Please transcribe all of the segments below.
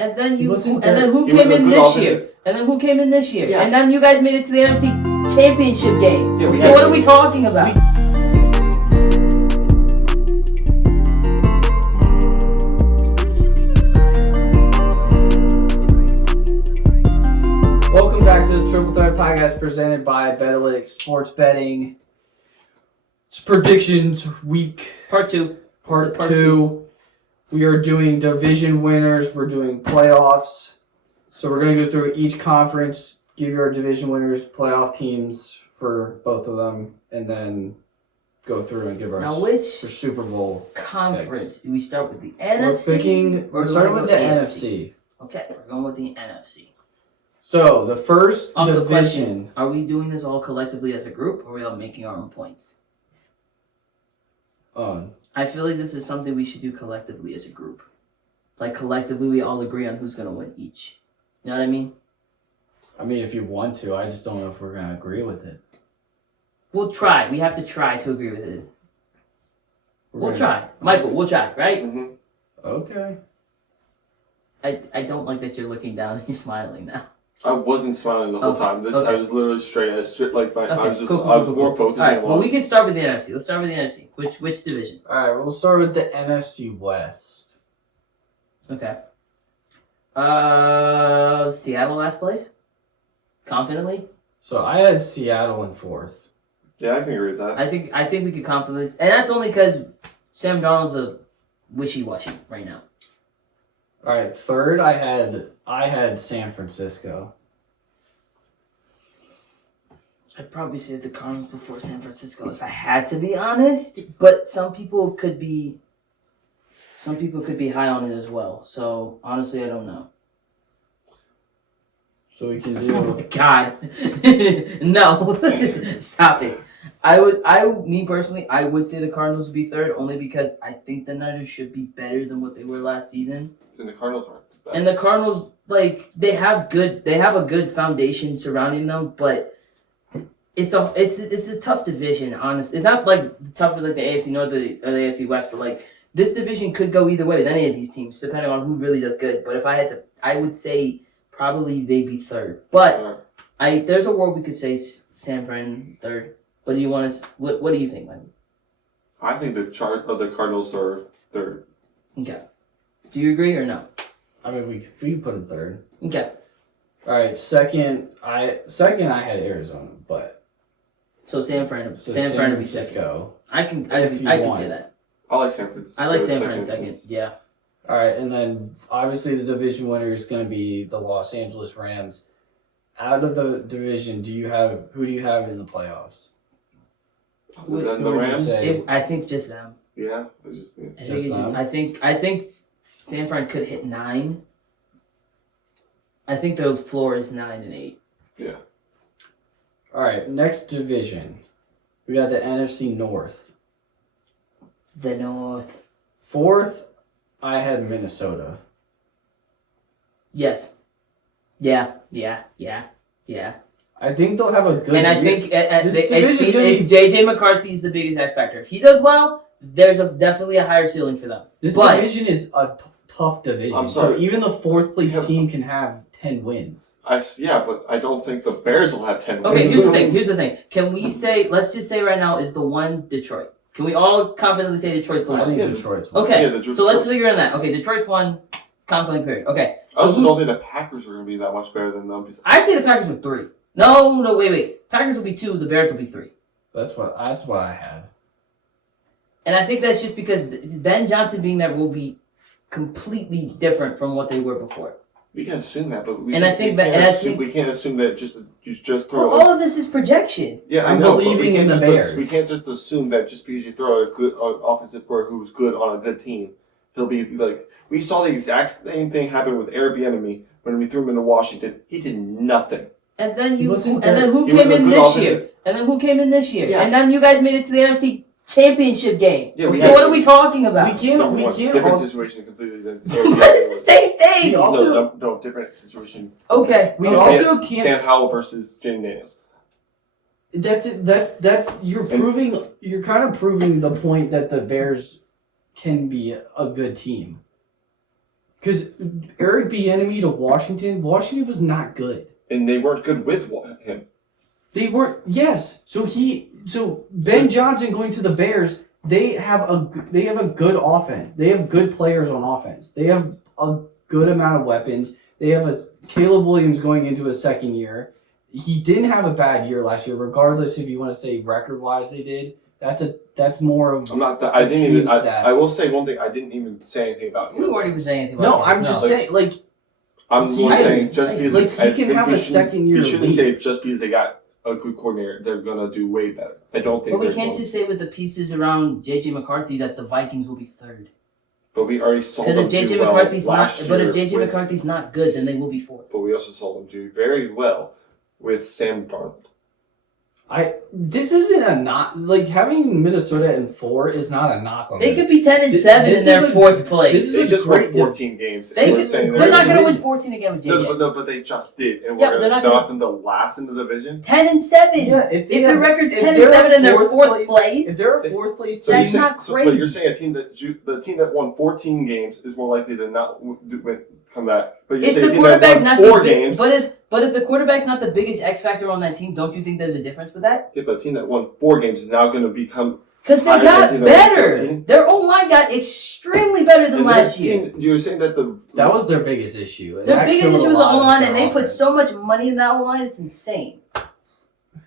And then who was a came in good this offensive- year? And then who came in this year? Yeah. And then you guys made it to the NFC Championship game. Yeah, So what are we talking about? Welcome back to the Triple Threat Podcast presented by Betalytics Sports Betting. It's predictions week Part two. part two. We are doing division winners. We're doing playoffs. So we're going to go through each conference, give you our division winners, playoff teams for both of them, and then go through and give our Now, which for Super Bowl conference do we start with? The We're NFC? We're starting with the AFC? NFC. Okay, we're going with the NFC. So the first Also, division. question: are we doing this all collectively as a group, or are we all making our own points? I feel like this is something we should do collectively as a group. Like collectively, we all agree on who's gonna win each. You know what I mean? I mean, if you want to, I just don't know if we're going to agree with it. We'll try. We have to try to agree with it. We'll gonna- try, Michael. We'll try, right? Mm-hmm. Okay. I don't like that you're looking down and you're smiling now. I wasn't smiling the whole Okay, time. okay. I was literally straight. I was Cool. more focused. All right. than Well, we can start with the NFC. Let's start with the NFC. Which division? All right, we'll start with the NFC West. Okay. Seattle last place. Confidently. So I had Seattle in fourth. Yeah, I can agree with that. I think we could confidently, and that's only because Sam Darnold's a wishy-washy right now. All right, third I had San Francisco. I'd probably say the Cardinals before San Francisco if I had to be honest. But some people could be high on it as well. So honestly, I don't know. So we can Oh my do. God, no! Stop it. Me personally, I would say the Cardinals would be third only because I think the Niners should be better than what they were last season. And the Cardinals aren't the best. And the Cardinals, like, they have a good foundation surrounding them, but it's a tough division, honestly. It's not like tough as like the AFC North or the AFC West, but like this division could go either way with any of these teams, depending on who really does good. But if I had to, I would say probably they'd be third. But there's a world we could say San Fran third. What do you want to? What do you think, Mike? I think the Cardinals are third. Okay. Do you agree or no? I mean, we can put in third. Okay. All right, second I had Arizona, but So San Fran would be second. Francisco. I can If you I can want. say that. I like San Francisco. I like San Fran second. Yeah. All right, and then obviously the division winner is going to be the Los Angeles Rams. Out of the division, who do you have in the playoffs? Then the Who would you Rams. say? I think just them. Yeah. I think San Fran could hit 9. I think the floor is 9 and 8. Yeah. All right, next division. We got the NFC North. The North. Fourth, I had Minnesota. Yes. Yeah. I think they'll have a good And I year. think This division's gonna be- JJ McCarthy's the biggest X factor. If he does well, there's definitely a higher ceiling for them. This but- division is a tough division. I'm So sorry. even the fourth place Yeah. team can have 10 wins. But I don't think the Bears will have 10 Okay, wins. here's the thing. Can we say, let's just say right now, is the one Detroit? Can we all confidently say Detroit's the I one? think Yeah. Detroit's one. Okay, Yeah, Detroit's so let's one. figure on that. Okay, Detroit's one, confident period. Okay, I also who's- don't think the Packers are going to be that much better than them. I'd say the Packers are 3. No, wait. Packers will be 2, the Bears will be 3. That's what I had. And I think that's just because Ben Johnson being there will be completely different from what they were before. We can assume that, but we And I can't, think we that- can't and I assume, think- we can't assume that you just Well, throw. all of this is projection. Yeah, I I'm know, but believing we can't in the just Bears. we can't just assume that just because you throw a good offensive player who's good on a good team, he'll be like. We saw the exact same thing happen with Airbnb when we threw him into Washington. He did nothing. And then He wasn't and then there. who He came was a in good this offensive- year? And then who came in this year? Yeah. And then you guys made it to the NFC Championship game. Yeah, we So had- what are we talking about? We can't Different also, situation completely than It's the same thing. We also- no, different situation. Okay. we okay. also can't. Sam Howell versus Jane Daniels. That's you're kind of proving the point that the Bears can be a good team. Because Eric Bieniemy to Washington was not good. And they weren't good with him. They weren't. Yes. So Ben Johnson going to the Bears. They have a good offense. They have good players on offense. They have a good amount of weapons. They have a Caleb Williams going into his second year. He didn't have a bad year last year, regardless if you want to say record wise they did. That's more of I'm not. I didn't even. stat. I will say one thing. I didn't even say anything about him. We weren't even saying anything about No, him. I'm just saying like I'm He- more I- saying just because like, he I can think have we a shouldn't- second year We shouldn't lead. say just because they got a good coordinator, they're gonna do way better. I don't think. But we they're can't going- just say with the pieces around JJ McCarthy that the Vikings will be third. But we already saw Because them if JJ do well McCarthy's last not, but year if JJ with- McCarthy's not good, then they will be fourth. But we also saw them do very well with Sam Darnold. this isn't a not like having Minnesota in 4 is not a knock on They them. could be 10 and This- 7 this in their is a- fourth place. this is They a just won great 14 games. They We're could- saying they're not going to division. win 14 again with No, JJ. but they just did, and Yeah, we're but they're gonna not knock them to last in the division. 10 and 7. Yeah, If their record's 10 and 7 and they're fourth place, if they're a fourth place So team, you That's say, not so, but you're crazy. saying the team that won 14 games is more likely to not come back. But you're it's saying the team that quarterback won not 4 the big, games. but if the quarterback's not the biggest X factor on that team, don't you think there's a difference with that? Yeah, but a team that won 4 games is now going to become. Because they Higher got than the better. 13? Their O-line got extremely better than and last that year. team, you're saying that that was their biggest issue. Their That biggest killed a issue was the lot of O-line, their and they put offense. so much money in that O-line, it's insane.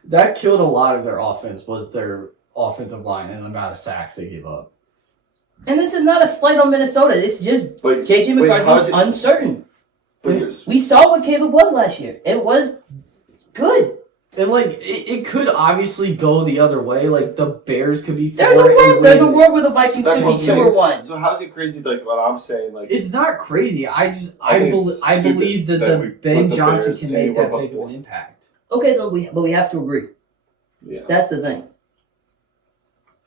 That killed a lot of their offense. Was their offensive line and the amount of sacks they gave up. And this is not a slight on Minnesota. It's just But JJ wait, McCarthy's how's it- uncertain. but you're- We saw what Caleb was last year. It was good. And like it could obviously go the other way. Like the Bears could be. There's a 4 and world. There's a win. world where the Vikings that's could what be I'm 2 saying. or 1. So how's it crazy? Like what I'm saying, like It's not crazy. I think it's stupid believe that that we the Ben put the Johnson Bears can make anywhere that but big of fourth. an impact. Okay, but we have to agree. yeah. That's the thing.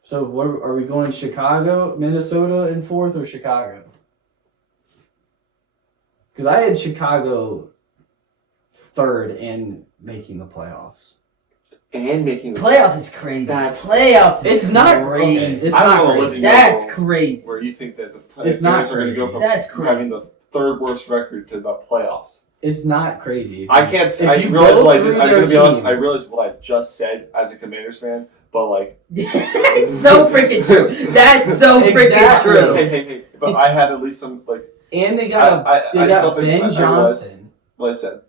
So what are we going? Chicago, Minnesota in 4th, or Chicago? Because I had Chicago 3rd and making the playoffs. And making Playoffs is crazy. That's- Playoffs is It's not crazy. It's I'm not gonna crazy. let you That's know crazy. where you think that the It's not Bears are going to go crazy. from That's crazy. having the 3rd worst record to the playoffs. It's not crazy. I can't. If I you realize go what I through just. I'm their gonna be honest. team- I realize what I just said as a Commanders fan, but like. It's so freaking true. That's so freaking Exactly. true. Hey! But I had at least some like. And they got I Ben realized Johnson, what I said.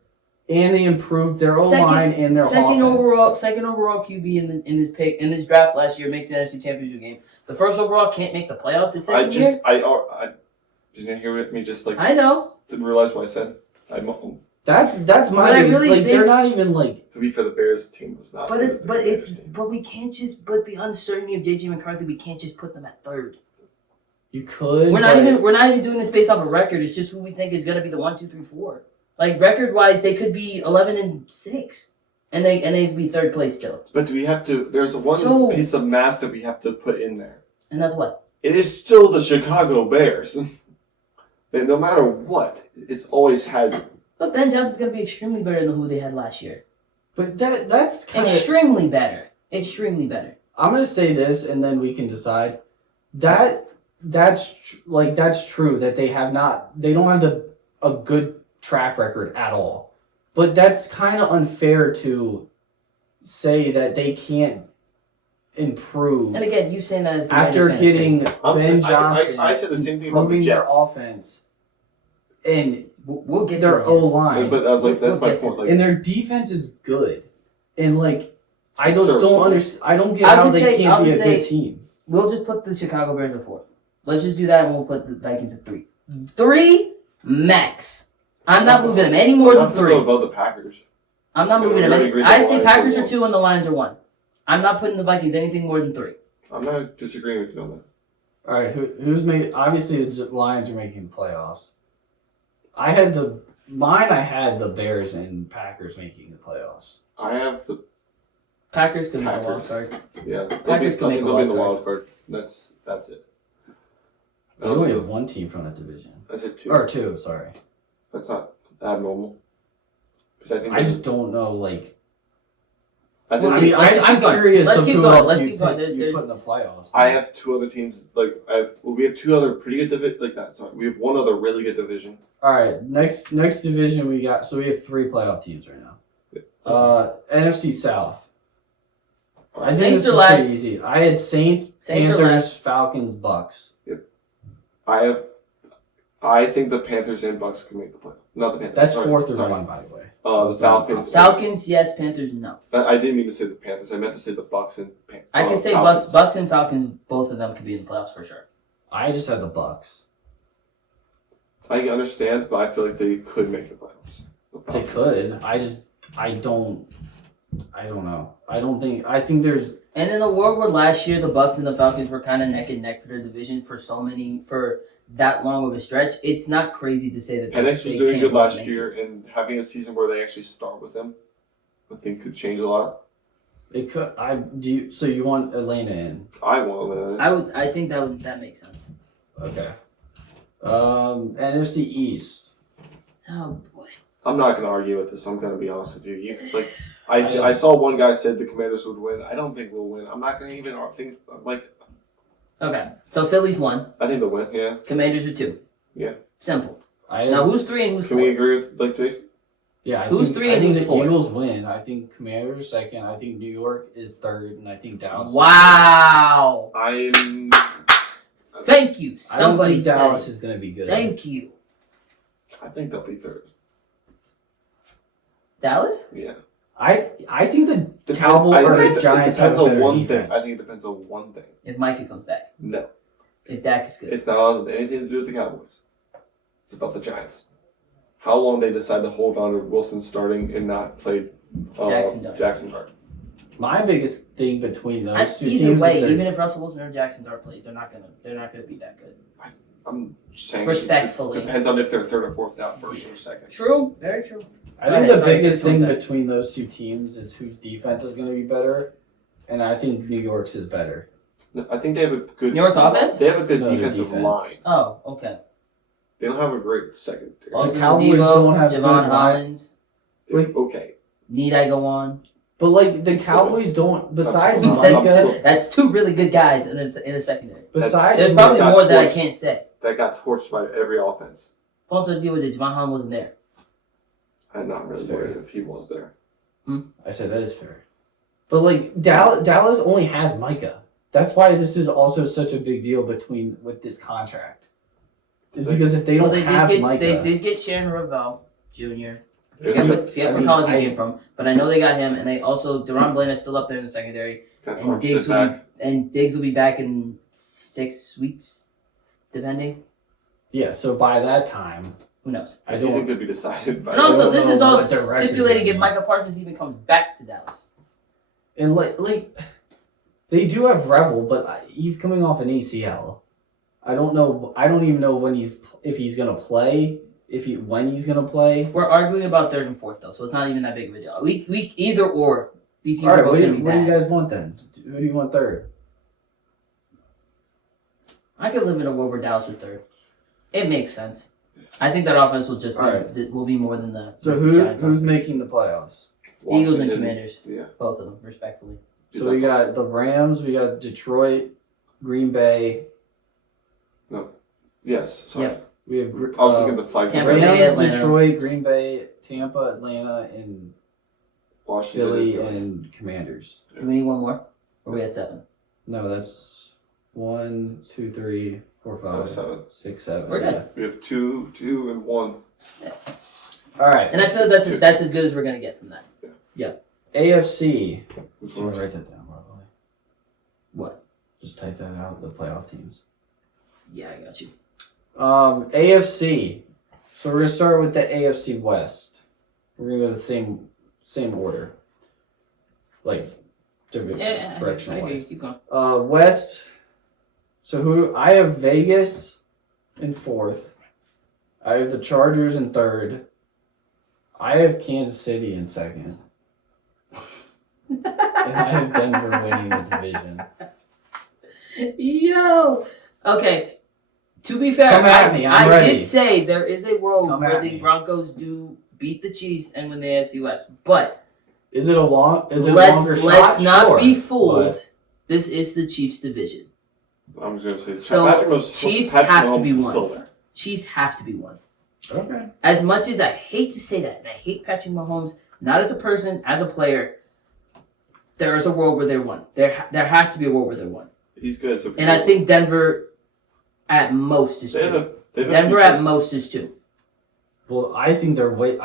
and they improved their O line and their second offense. second overall QB in this draft last year makes the NFC Championship game. The first overall can't make the playoffs this second year. I didn't hear me just like I know. didn't realize what I said. That's my But I biggest, really like they're think- not even like To be fair, the Bears team was not. But as good as the Commanders team. we can't just the uncertainty of JJ McCarthy, we can't just put them at 3rd. you could. We're not but even doing this based off a record. It's just who we think is gonna be the 1, 2, 3, 4. Like record wise, they could be 11 and 6, and they be 3rd place still. But do we have to? There's one So- piece of math that we have to put in there. And that's what. It is still the Chicago Bears. That no matter what, it's always had. But Ben Johnson's gonna be extremely better than who they had last year. But that's kind of. Extremely better. Extremely better. I'm gonna say this, and then we can decide. That's true that they don't have a good track record at all. But that's kind of unfair to say that they can't improve And again, you saying that as after Commanders fans, getting I'm Ben sa- Johnson, I said the same thing about the improving their Jets. offense and we'll get their to O the line, But like that's We'll my get to point. Like and their defense is good, and like I It's just don't serviceable. understand. I don't get I'll how just they say- can't I'll be a just good say- team. We'll just put the Chicago Bears at 4. Let's just do that, and we'll put the Vikings at 3. 3 max. I'm not moving them any more I'm than not gonna go 3. above the Packers. I'm not I'm moving them. really Any, agree I the say Lions Packers are are 2 and the Lions are 1. I'm not putting the Vikings anything more than 3. I'm not disagreeing with you on that. All right, who's made? Obviously, the Lions are making the playoffs. I had the Bears and Packers making the playoffs. I have the Packers could make a Packers. wild card. yeah. Packers can make a they'll be in the wild wild card. That's it. We only have one team from that division, I said 2. or 2. Sorry, That's not abnormal. Because I think I just don't know. Like, I think We'll I see. mean, Let's just I'm keep going. curious Let's of keep who going. else Let's you keep going. put- you There's put in the playoffs. I have two other teams. We have two other pretty good we have one other really good division. All right, next division we got. So we have 3 playoff teams right now. NFC South. I think Saints this is are last. pretty easy. I had Saints, Saints are Panthers, last. Falcons, Bucks. I think the Panthers and Bucks can make the playoffs. Not the Panthers. That's sorry, 4 through sorry. 1, by the way. The Falcons. Falcons, yes. Panthers, no. I didn't mean to say the Panthers. I meant to say the Bucks and I can say Falcons. Bucks and Falcons. Both of them could be in the playoffs for sure. I just had the Bucks. I understand, but I feel like they could make the playoffs. The They Falcons. could. I don't know. I think there's. And in the world where last year the Bucks and the Falcons were kind of neck and neck for their division for that long of a stretch, it's not crazy to say that Penix was they doing can't good last make year, and having a season where they actually start with him, I think could change a lot. It could. So you want Atlanta in? I want to. I think that makes sense. Okay. NFC East. Oh boy. I'm not going to argue with this. I'm going to be honest with you. I don't- I saw one guy said the Commanders would win. I don't think we'll win. I'm not going to even think Okay. So Philly's 1. I think they'll win. Yeah. Commanders are 2. Yeah. Simple. I Now who's 3 and who's Can we 4? agree with Jake? Yeah, I Who's think, 3 I and think who's the 4? Eagles win. I think Commanders second. I think New York is third, and I think Dallas. Wow. I'm. Thank you. I don't Somebody think said Dallas it. is going to be good. Thank you. I think they'll be third. Dallas? Yeah. I think the Depend- Cowboys I or think the it Giants depends have a on better one defense. thing. I think it depends on one thing. If Micah comes back. No, If Dak is good. it's not anything to do with the Cowboys. It's about the Giants. How long they decide to hold on to Wilson starting and not play Jackson Dart. My biggest thing between those two Either teams way, is that even if Russell Wilson or Jackson Dart plays, they're not gonna be that good. I'm just saying. Respectfully. It depends on if they're third or fourth down, first or second. True. Very true. I Go think ahead, the sorry, biggest say what thing you said. between those two teams is whose defense is going to be better, and I think New York's is better. No, I think they have a good. New York's offense? They have a good No, their defensive defense. line. Oh, okay. They don't have a great second. Austin Cowboys Debo, don't have good Javon line. Hollins. Wait. Okay. Need I go on? But like the Cowboys don't. Besides still- Micah, I'm still- That's 2 really good guys in the secondary. besides There's That's- probably got more that I torched. can't say. That got torched by every offense. Also, deal with it. Javon Hollins wasn't there. I'm not really That's fair. worried if he was there. I said that is fair. But like Dallas only has Micah. That's why this is also such a big deal with this contract. Is because if they don't have Micah, they did get Sharon Ravel Jr. There's Forget a- what college he came from, but I know they got him, and they also Deron Blaine is still up there in the secondary, got and Armstead Diggs will back. Diggs will be back in 6 weeks, depending. yeah. So by that time, Who knows? I The season don't. could be decided by. And also, don't this know is all what their record's stipulating gonna if be. Micah Parsons even comes back to Dallas. And like they do have Rebel, but he's coming off an ACL. I don't know. I don't even know if he's gonna play. When he's gonna play. We're arguing about 3rd and 4th though, so it's not even that big of a deal. We either or. These teams All are right. both What gonna be do you bad. guys want then? Who do you want third? I could live in a world where Dallas is 3rd. It makes sense. I think that offense will just will be more than the So the Giants who's offense. making the playoffs? Eagles and Washington. Commanders, Yeah. both of them, respectfully. So we got the Rams, we got Detroit, Green Bay, Yes. Sorry. Yep. we have I was thinking the flights. Tampa in Bay, Rams, Atlanta. Detroit, Green Bay, Tampa, Atlanta, and Washington. Philly Philly. and Commanders. Do we need one more? Or are we at 7? No, that's 1, 2, 3, 4, 5, 7. 6, 7. We're good. We have two, and one. All right. And I feel like that's as good as we're gonna get from that. AFC. Which I'm one? gonna write that down, probably. What? Just type that out. The playoff teams. Yeah, I got you. AFC. So we're gonna start with the AFC West. We're gonna go the same order. Like different Yeah, direction I agree. wise. Keep going. West. So I have Vegas in 4th. I have the Chargers in 3rd. I have Kansas City in 2nd. And I have Denver winning the division. Yo. Okay. To be fair, Come at me, I'm I ready. did say there is a world Come where at the me. Broncos do beat the Chiefs and win the AFC West, but Is it a long? Is it a let's longer shot? let's not Sure, be fooled. but- This is the Chiefs division. I'm just gonna say So, Chiefs Patrick have to Mahomes be is one. still there. Chiefs have to be one. Okay. As much as I hate to say that, and I hate Patrick Mahomes, not as a person, as a player, there is a world where they're one. There has to be a world where they're one. He's good. So And I think Denver, at most, is they have two. they have a Denver future. at most is two. Well, I think they're going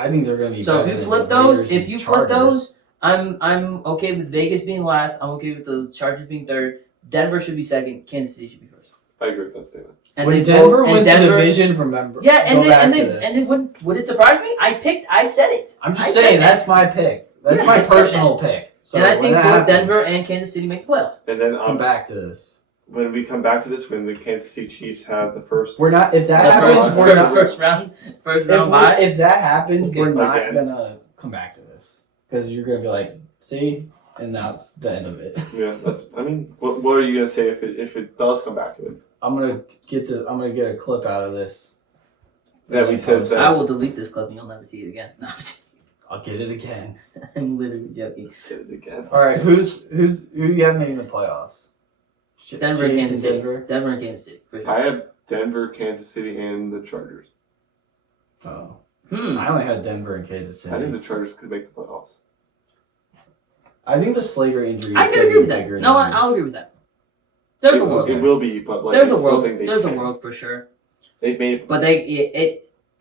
to be. So if better you than flip the those, Raiders if and you flip Chargers. those, I'm okay with Vegas being last. I'm okay with the Chargers being third. Denver should be second. Kansas City should be first. I agree with that statement. And when they Denver both, wins and Denver, the division, remember. yeah, and go they back and to they this. and they would it surprise me? I said it. I'm just I said saying that. that's my pick. That's Yeah, my I said personal pick. So and I when think that both happens, Denver and Kansas City make the playoffs. And then come back to this. when we come back to this, when the Kansas City Chiefs have the first, We're not. If that The happens, first- we're not. first round bye. If that happens, Okay, we're not again. gonna come back to this because you're gonna be like, see, and that's the end of it. yeah, that's. I mean, what are you gonna say if it does come back to it? I'm gonna get a clip out of this. Yeah, we said that. I will delete this clip and you'll never see it again. No, I'll get it again. I'm literally joking. Get it again. All right, who you have making the playoffs? Denver, Chiefs Kansas and City. Denver. Denver and Kansas City. For sure. I have Denver, Kansas City, and the Chargers. Oh, Hmm. I only had Denver and Kansas City. I think the Chargers could make the playoffs. I think the Slater injury. I is can gonna agree be with that. bigger No, than- I'll agree with that. There's a world. It will be, but like There's a I still world. think they There's a can. world for sure. They've made. But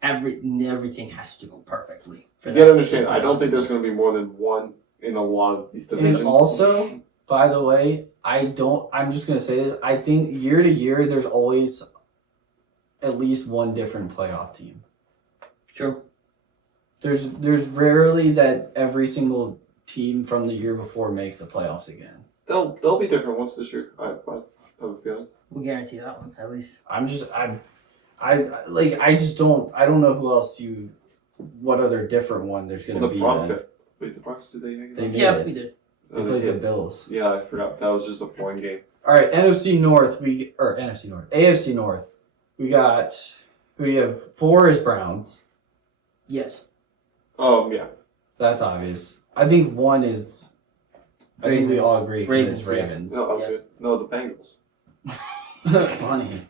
everything has to go perfectly. You gotta understand. I don't think there's going to be more than one in a lot of these divisions. And also, by the way, I'm just gonna say this. I think year to year, there's always at least one different playoff team. True. There's rarely that every single team from the year before makes the playoffs again. They'll be different ones this year. I have a feeling. We'll guarantee that one at least. I don't know who else what other different one there's gonna Well, the be. Broncos. Then. Wait, the Broncos did they make it? They did. Yeah, we did. They Oh, they played the did. Bills. Yeah, I forgot. That was just a point game. All right, NFC North. AFC North. We got who do you have? 4 is Browns. Yes. Yeah. That's obvious. I think 1 is. I think we Ravens. all agree Ravens, it's yes. Ravens. No, I was Yes. good. No, the Bengals. Funny.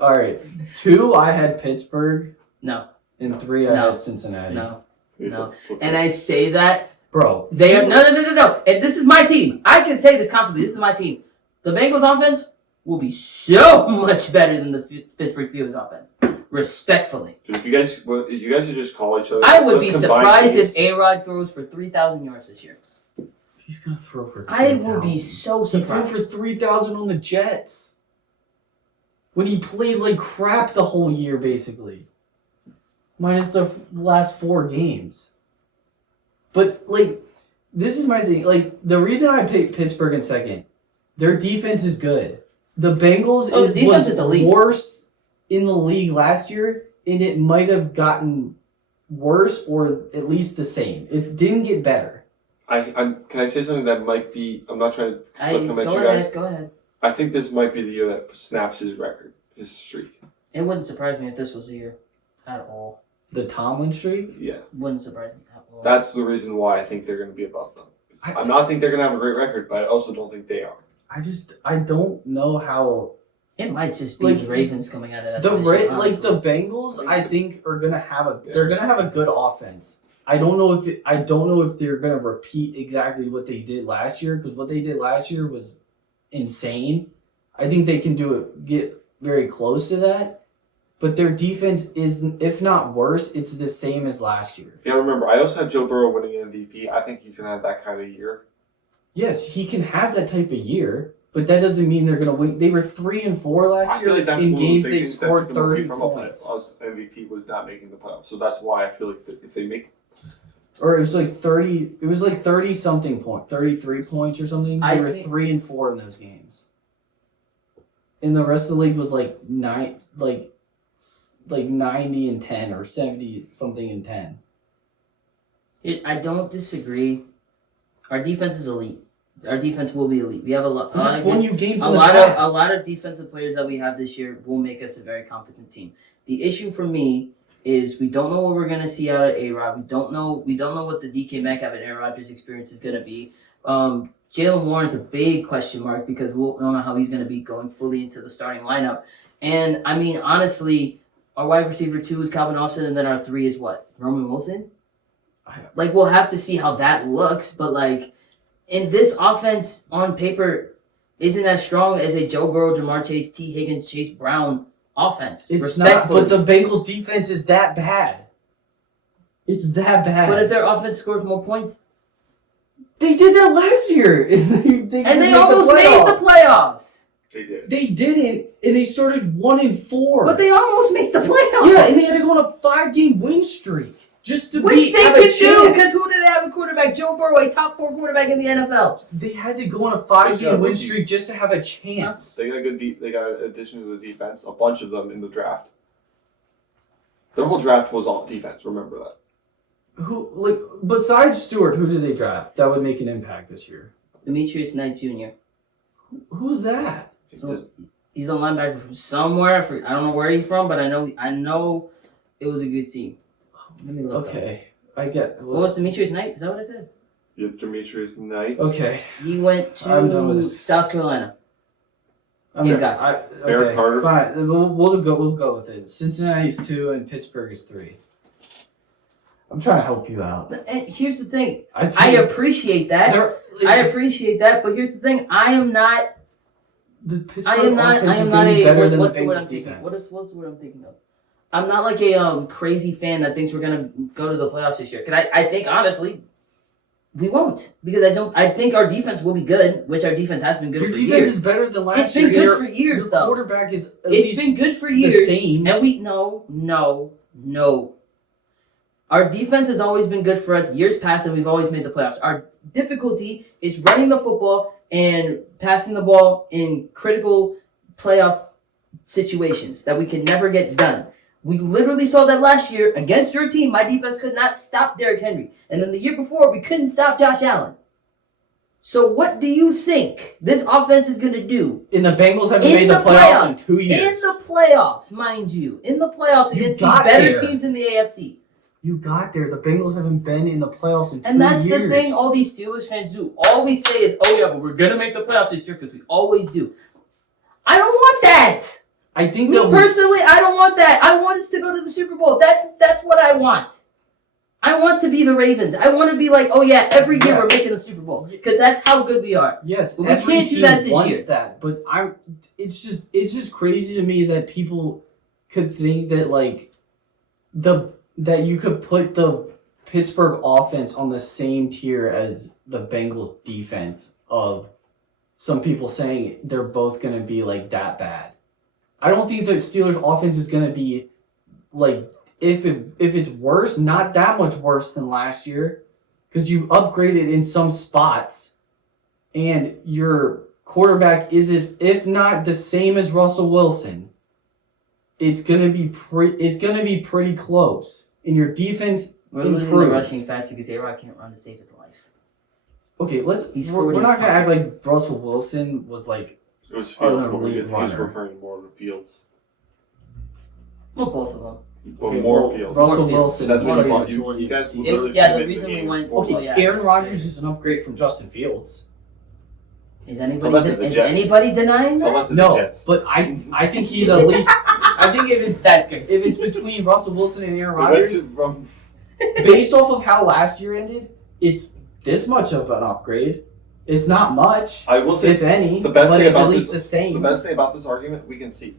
All right, 2 I had Pittsburgh, No. and 3 I No. had Cincinnati. No. Here's No. the- And I say that Bro, they are no. And this is my team. I can say this confidently. This is my team. The Bengals offense will be so much better than the Pittsburgh Steelers offense. Respectfully. Dude, if you guys would just call each other. I would let's be combine surprised teams. if A-Rod throws for 3,000 yards this year. he's gonna throw for. I will be 3,000. so He threw surprised. for 3,000 on the Jets. When he played like crap the whole year, basically. Minus the last 4 games. But, like, this is my thing. Like, the reason I picked Pittsburgh in second, their defense is good. The Bengals Oh, the defense was is elite. worse in the league last year, and it might have gotten worse or at least the same. It didn't get better. Can I say something that might be? I'm not trying to come at Go you guys. ahead. Go ahead. I think this might be the year that snaps his record, his streak. It wouldn't surprise me if this was the year at all. The Tomlin streak? Yeah, Wouldn't surprise me at all. that's the reason why I think they're going to be above them. I- I'm not think they're going to have a great record, but I also don't think they are. I don't know how It might just be Like, the Ravens coming out of that. the division, the honestly. Bengals. I think are gonna have Yeah. they're gonna have a good offense. I don't know if they're gonna repeat exactly what they did last year because what they did last year was insane. I think they can get very close to that, but their defense is, if not worse, it's the same as last year. Yeah, remember, I also have Joe Burrow winning MVP. I think he's going to have that kind of year. Yes, he can have that type of year, but that doesn't mean they're gonna win. They were 3-4 last I year feel like that's in one of the games big they things that scored took them away 30 from a points. playoff. MVP was not making the playoffs, so that's why I feel like if they make Or it was like 30. It was like 30 something 33 points or something. They I were think- 3-4 in those games. And the rest of the league was like 90 and 10 or 70 something and 10. I don't disagree. Our defense is elite. Our defense will be elite. We have a lot. That's won you games A in the lot past. of defensive players that we have this year will make us a very competent team. The issue for me is we don't know what we're gonna see out of A-Rod. We don't know what the DK Metcalf and Aaron Rodgers experience is gonna be. Jalen Warren's a big question mark because we don't know how he's gonna be going fully into the starting lineup. And I mean, honestly, our wide receiver 2 is Calvin Austin, and then our 3 is what? Roman Wilson? Like, we'll have to see how that looks, but like, in this offense on paper isn't as strong as a Joe Burrow, Jamar Chase, T. Higgins, Chase Brown offense. It's not, but the Bengals defense is that bad. It's that bad. But if their offense scores more points, they did that last year, they almost made the playoffs. They did. They didn't, and they started 1-4. But they almost made the playoffs. Yeah, and they had to go on a 5-game win streak just to Which they have a could do, chance. because who did they have a quarterback? Joe Burrow, a top 4 quarterback in the NFL. They had to go on a They got 5-game a win rookie. streak just to have a chance. They got good. They got additions to the defense. A bunch of them in the draft. Their whole draft was all defense. Remember that. Who, like, besides Stewart, who did they draft that would make an impact this year? Demetrius Knight Jr. Who's that? It's So, just- he's a linebacker from somewhere. I don't know where he's from, but I know it was a good team. Let me look. Okay, I get. What was Demetrius Knight? Is that what I said? you have Demetrius Knight. Okay, He went I'm done with to this. South Carolina. I'm You gonna- got I- Eric okay, Carter. Fine, we'll go with it. Cincinnati's 2 and Pittsburgh is 3. I'm trying to help you out. And here's the thing. I think appreciate that. I appreciate that, but here's the thing. I am not the Pittsburgh I am not offense is a gonna be better than what's the the word Bengals I'm thinking? defense. What's the word I'm thinking of? I'm not like a crazy fan that thinks we're gonna go to the playoffs this year. Cause I think honestly we won't, because I think our defense will be good, which our defense has been good Your for defense years. is better than last It's been year. good Your- for years your though. Quarterback is at It's least been good for the years. same. And we no. Our defense has always been good for us years past, and we've always made the playoffs. Our difficulty is running the football and passing the ball in critical playoff situations that we can never get done. We literally saw that last year against your team. My defense could not stop Derrick Henry. And then the year before, we couldn't stop Josh Allen. So what do you think this offense is going to do And the Bengals haven't in made the the playoffs in playoffs? 2 years. in the playoffs, mind you? In the playoffs You against these got better there. teams in the AFC. You got there. The Bengals haven't been in the playoffs in 2 years. And that's the thing all these Steelers fans do. All we say is, oh yeah, but we're going to make the playoffs this year because we always do. I don't want that. I think Me that personally, I don't want that. I want us to go to the Super Bowl. That's what I want. I want to be the Ravens. I want to be like, oh yeah, every year Yeah. we're making the Super Bowl because that's how good we are. yes, But we every can't do team that this wants year. that. But it's just crazy to me that people could think that like that you could put the Pittsburgh offense on the same tier as the Bengals defense of some people saying they're both going to be like that bad. I don't think the Steelers offense is going to be like if it's worse, not that much worse than last year because you upgraded in some spots and your quarterback is if not the same as Russell Wilson. It's going to be pretty close. And your defense We're losing the improved. rushing factor because A-Rod can't run to save his life. Okay, He's we're 40 not going to act something. like Russell Wilson was like It was Other Fields. than More, lead he was runner. referring more to Fields. Well, both of them. Well, Okay, more well, Fields. Russell More Fields. Wilson. That's is what like you a thought. You majority guys of the literally yeah, the committed reason we game went- for- Okay, Oh, yeah. Aaron Rodgers is an upgrade from Justin Fields. Is Well, that's the anybody Jets. denying Tell that? that to the No, Jets. but I think he's at least. I think if it's That's good. if it's between Russell Wilson and Aaron The Jets Rodgers, is from- based off of how last year ended, it's this much of an upgrade. It's not much, I will say if any, the best but thing it's at about least this- the same. the best thing about this argument, we can see.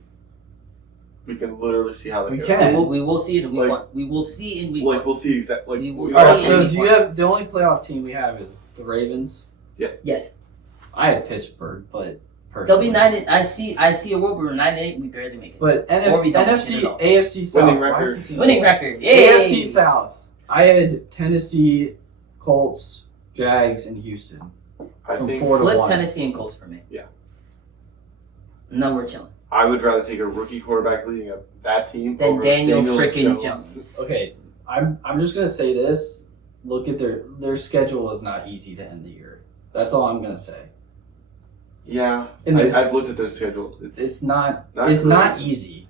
We can literally see how that We goes. can. We will see it in week Like- one. We will see in week Like one. we'll see exactly. Like We will All right, see so in do you week have the only playoff team we have is the Ravens? Yes. I had Pittsburgh, but They'll personally, be 9. I see a world where we're 9-8 and we barely make it. But Or we don't NFC, win it all. AFC South, Winning why record. do you think- Winning record. Yay! AFC South. I had Tennessee, Colts, Jags, and Houston I from think 4 to Flip 1. Tennessee and Colts for me. Yeah. And then we're chilling. I would rather take a rookie quarterback leading that team Then over Daniel Daniel frickin' Jones. Okay, I'm just gonna say this. Look at their schedule is not easy to end the year. That's all I'm gonna say. Yeah, And the- I've looked at their schedule. It's It's not. Not it's great. not easy.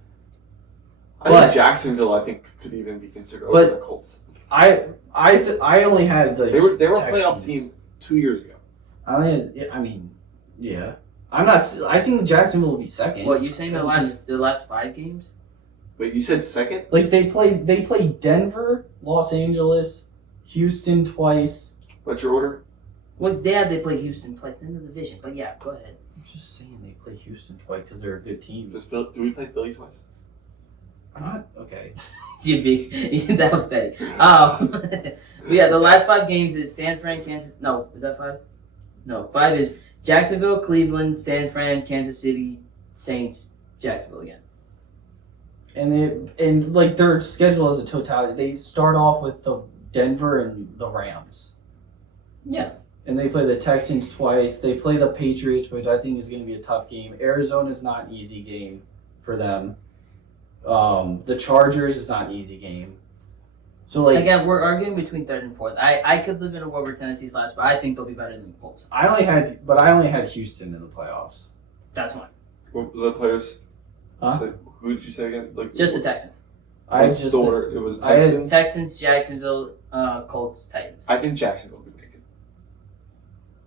But- think Jacksonville, could even be considered But- over the Colts. I only had the They were a Texans. playoff team 2 years ago. I mean, yeah. I'm not. I think Jacksonville will be second. What you saying? The last 5 games? Wait, you said second? Like they played Denver, Los Angeles, Houston twice. What's your order? Well, they play Houston twice in the division. But yeah, go ahead. I'm just saying they play Houston twice because they're a good team. Do we play Philly twice? Not okay. That was petty. Yeah, the last 5 games is San Fran, Kansas. No, is that 5? No, 5 is Jacksonville, Cleveland, San Fran, Kansas City, Saints, Jacksonville again. And like their schedule as a totality, they start off with the Denver and the Rams. Yeah. And they play the Texans twice. They play the Patriots, which I think is going to be a tough game. Arizona's not an easy game for them. The Chargers is not an easy game. So like Again, we're arguing between 3rd and 4th. I could live in a world where Tennessee's last, but I think they'll be better than the Colts. I only had Houston in the playoffs. That's fine. What were the players? Huh? So, who did you say again? Like Just the Texans. what's the order? It was I had- Texans. Texans, Jacksonville, Colts, Titans. I think Jacksonville could make it.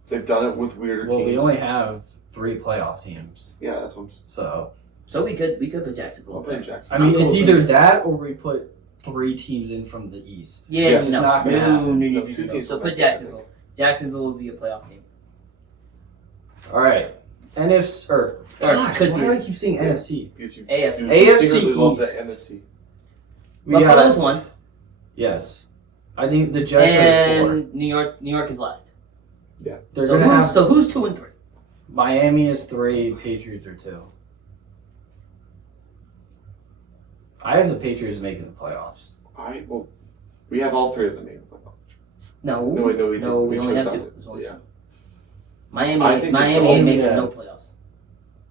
They've done it with weirder Well, teams. we only have 3 playoff teams, Yeah, that's what I'm. so We could put Jacksonville. I'll up play there. Jackson. I mean I'm cool it's with either it. that or we put 3 teams in from the East. Yeah, Yeah, it's no, not gonna happen. No, 2 teams So will put make it, I think. Jacksonville. Jacksonville will be a playoff team. All right, NFC or gosh, could why be. do I keep saying NFC? Because you AFC. you AFC secretly love the East. NFC. We Buffalo's got 1, yes. I think the Jets are 4. and New York is last. They're So gonna have who's 2 and 3? Miami is 3, Patriots are 2. I have the Patriots making the playoffs. Well, we have all 3 of them. No, No, wait, no, we didn't. we We only chose have 2. not to. There's only Yeah. 2. I Miami think ain't making yeah. no playoffs.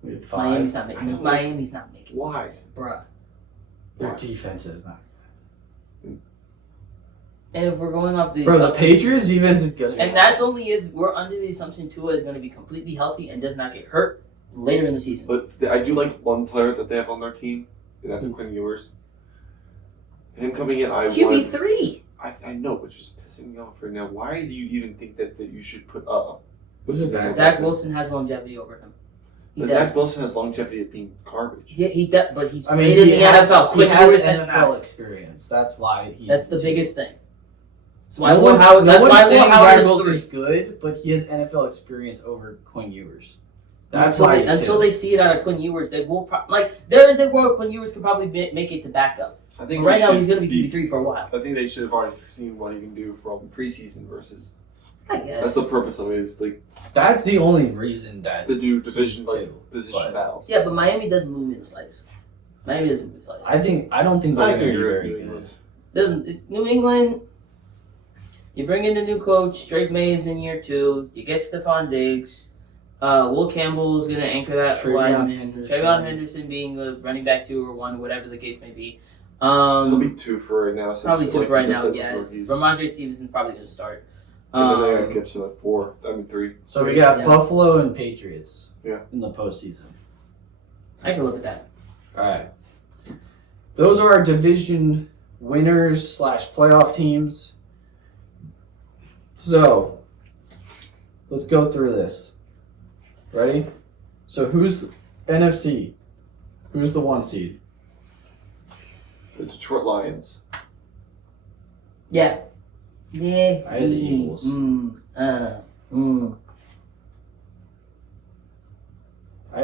We have 5. Miami's not I making. don't- Miami's not making. Why? Bruh. Their defense is not. And if we're going off the Bro, the Patriots defense is good. and that's only if we're under the assumption Tua is going to be completely healthy and does not get hurt later in the season. But I do like one player that they have on their team, and that's Who? Quinn Ewers. Him coming in, It's QB3. I know, but it's just pissing me off right now. Why do you even think that you should put up? What's it back? Zach Wilson has longevity over him. He But does. Zach Wilson has longevity of being garbage. Yeah, he does, but he's I mean, played in he the has, NFL. he Quinn has Ewers has NFL not. experience. That's why he's. That's the team. biggest thing. That's why No Will one's, Howard. no That's one's why saying Will Howard Zach is Wilson's 3. good, but he has NFL experience over Quinn Ewers. That's Until why they, he's until 2. they see it out of Quinn Ewers, they will there is a world Quinn Ewers could probably make it to backup. I But think right he now should he's going to be QB3 for a while. I think they should have already seen what he can do from preseason versus. I That's guess. the purpose of it. Is like That's the only reason that to do he's division 2. position but- battles. Yeah, but Miami doesn't move me the slightest. Miami doesn't move me the slightest. I don't think they're I going to can be agree with very New good. England. New England, you bring in a new coach. Drake May is in year 2. You get Stephon Diggs. Will Campbell is going to anchor that Trayvon lineman. Henderson. Trayvon Henderson being the running back 2 or 1, whatever the case may be. He'll be 2 for right now. Since, Probably 2 like for right you now, said yeah. before, he's- Ramondre Stevenson's probably going to start. And then they got Gibson at 4. 3. So we got Yeah. Buffalo and Patriots Yeah. in the postseason. I can look at that. All right. Those are our division winners / playoff teams. So let's go through this. Ready? So who's NFC? Who's the 1 seed? The Detroit Lions. Yeah. Yeah. I had the Eagles. I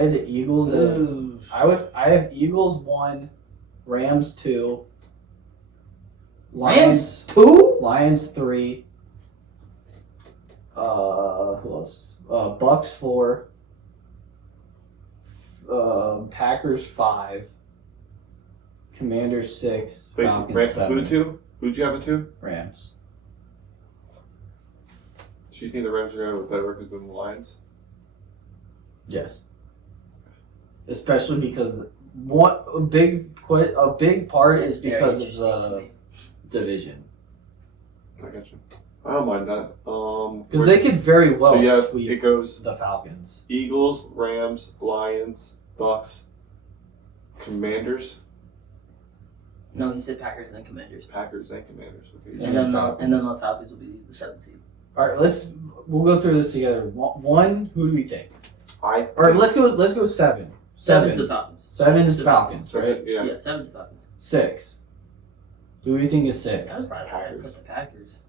had the Eagles. Ooh. I have Eagles 1, Rams 2, Rams 2? Lions 3. Who else? Bucks 4. Packers 5. Commanders 6. Wait, Falcons 7. who 2? Who'd you have at 2? Rams. Do you think the Rams are going to have a better record than the Lions? Yes. Especially because a big part is because of the division. I got you. I don't mind that. Because they could very well so yeah, sweep it goes the Falcons. Eagles, Rams, Lions, Bucks, Commanders. No, he said Packers and then Commanders. Packers and Commanders. Okay. And then the Falcons will be the 7th seed. All right, we'll go through this together. One, who do we think? I. All right, let's go 7. 7's the Falcons. 7 is Falcons, right? Yeah. Yeah, 7's the Falcons. 6. Who do you think is 6? That's probably why I put the Packers.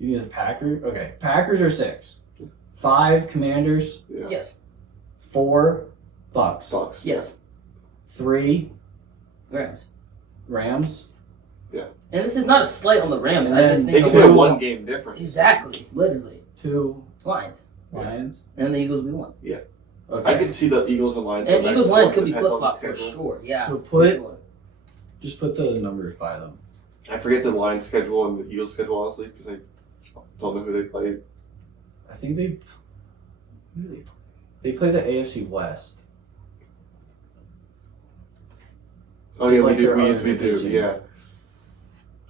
You think the Packers? Okay, Packers are 6. 5 Commanders. Yeah. Yes. 4 Bucks. Bucks. Yes. 3 Rams. Rams. And this is not a slight on the Rams. And I just then think Makes the me a two- one game difference. Exactly. Literally. 2 Lions. Lions. And the Eagles we won. Okay. I could see the Eagles and Lions. And go back Eagles and Lions forth, could be depends flip on the flop for schedule. sure. Yeah. So for put- sure. Just put the numbers by them. I forget the Lions schedule and the Eagles schedule honestly because I don't know who they play. I think they play the AFC West. Oh It's yeah, like we do. their We other do. division. Yeah.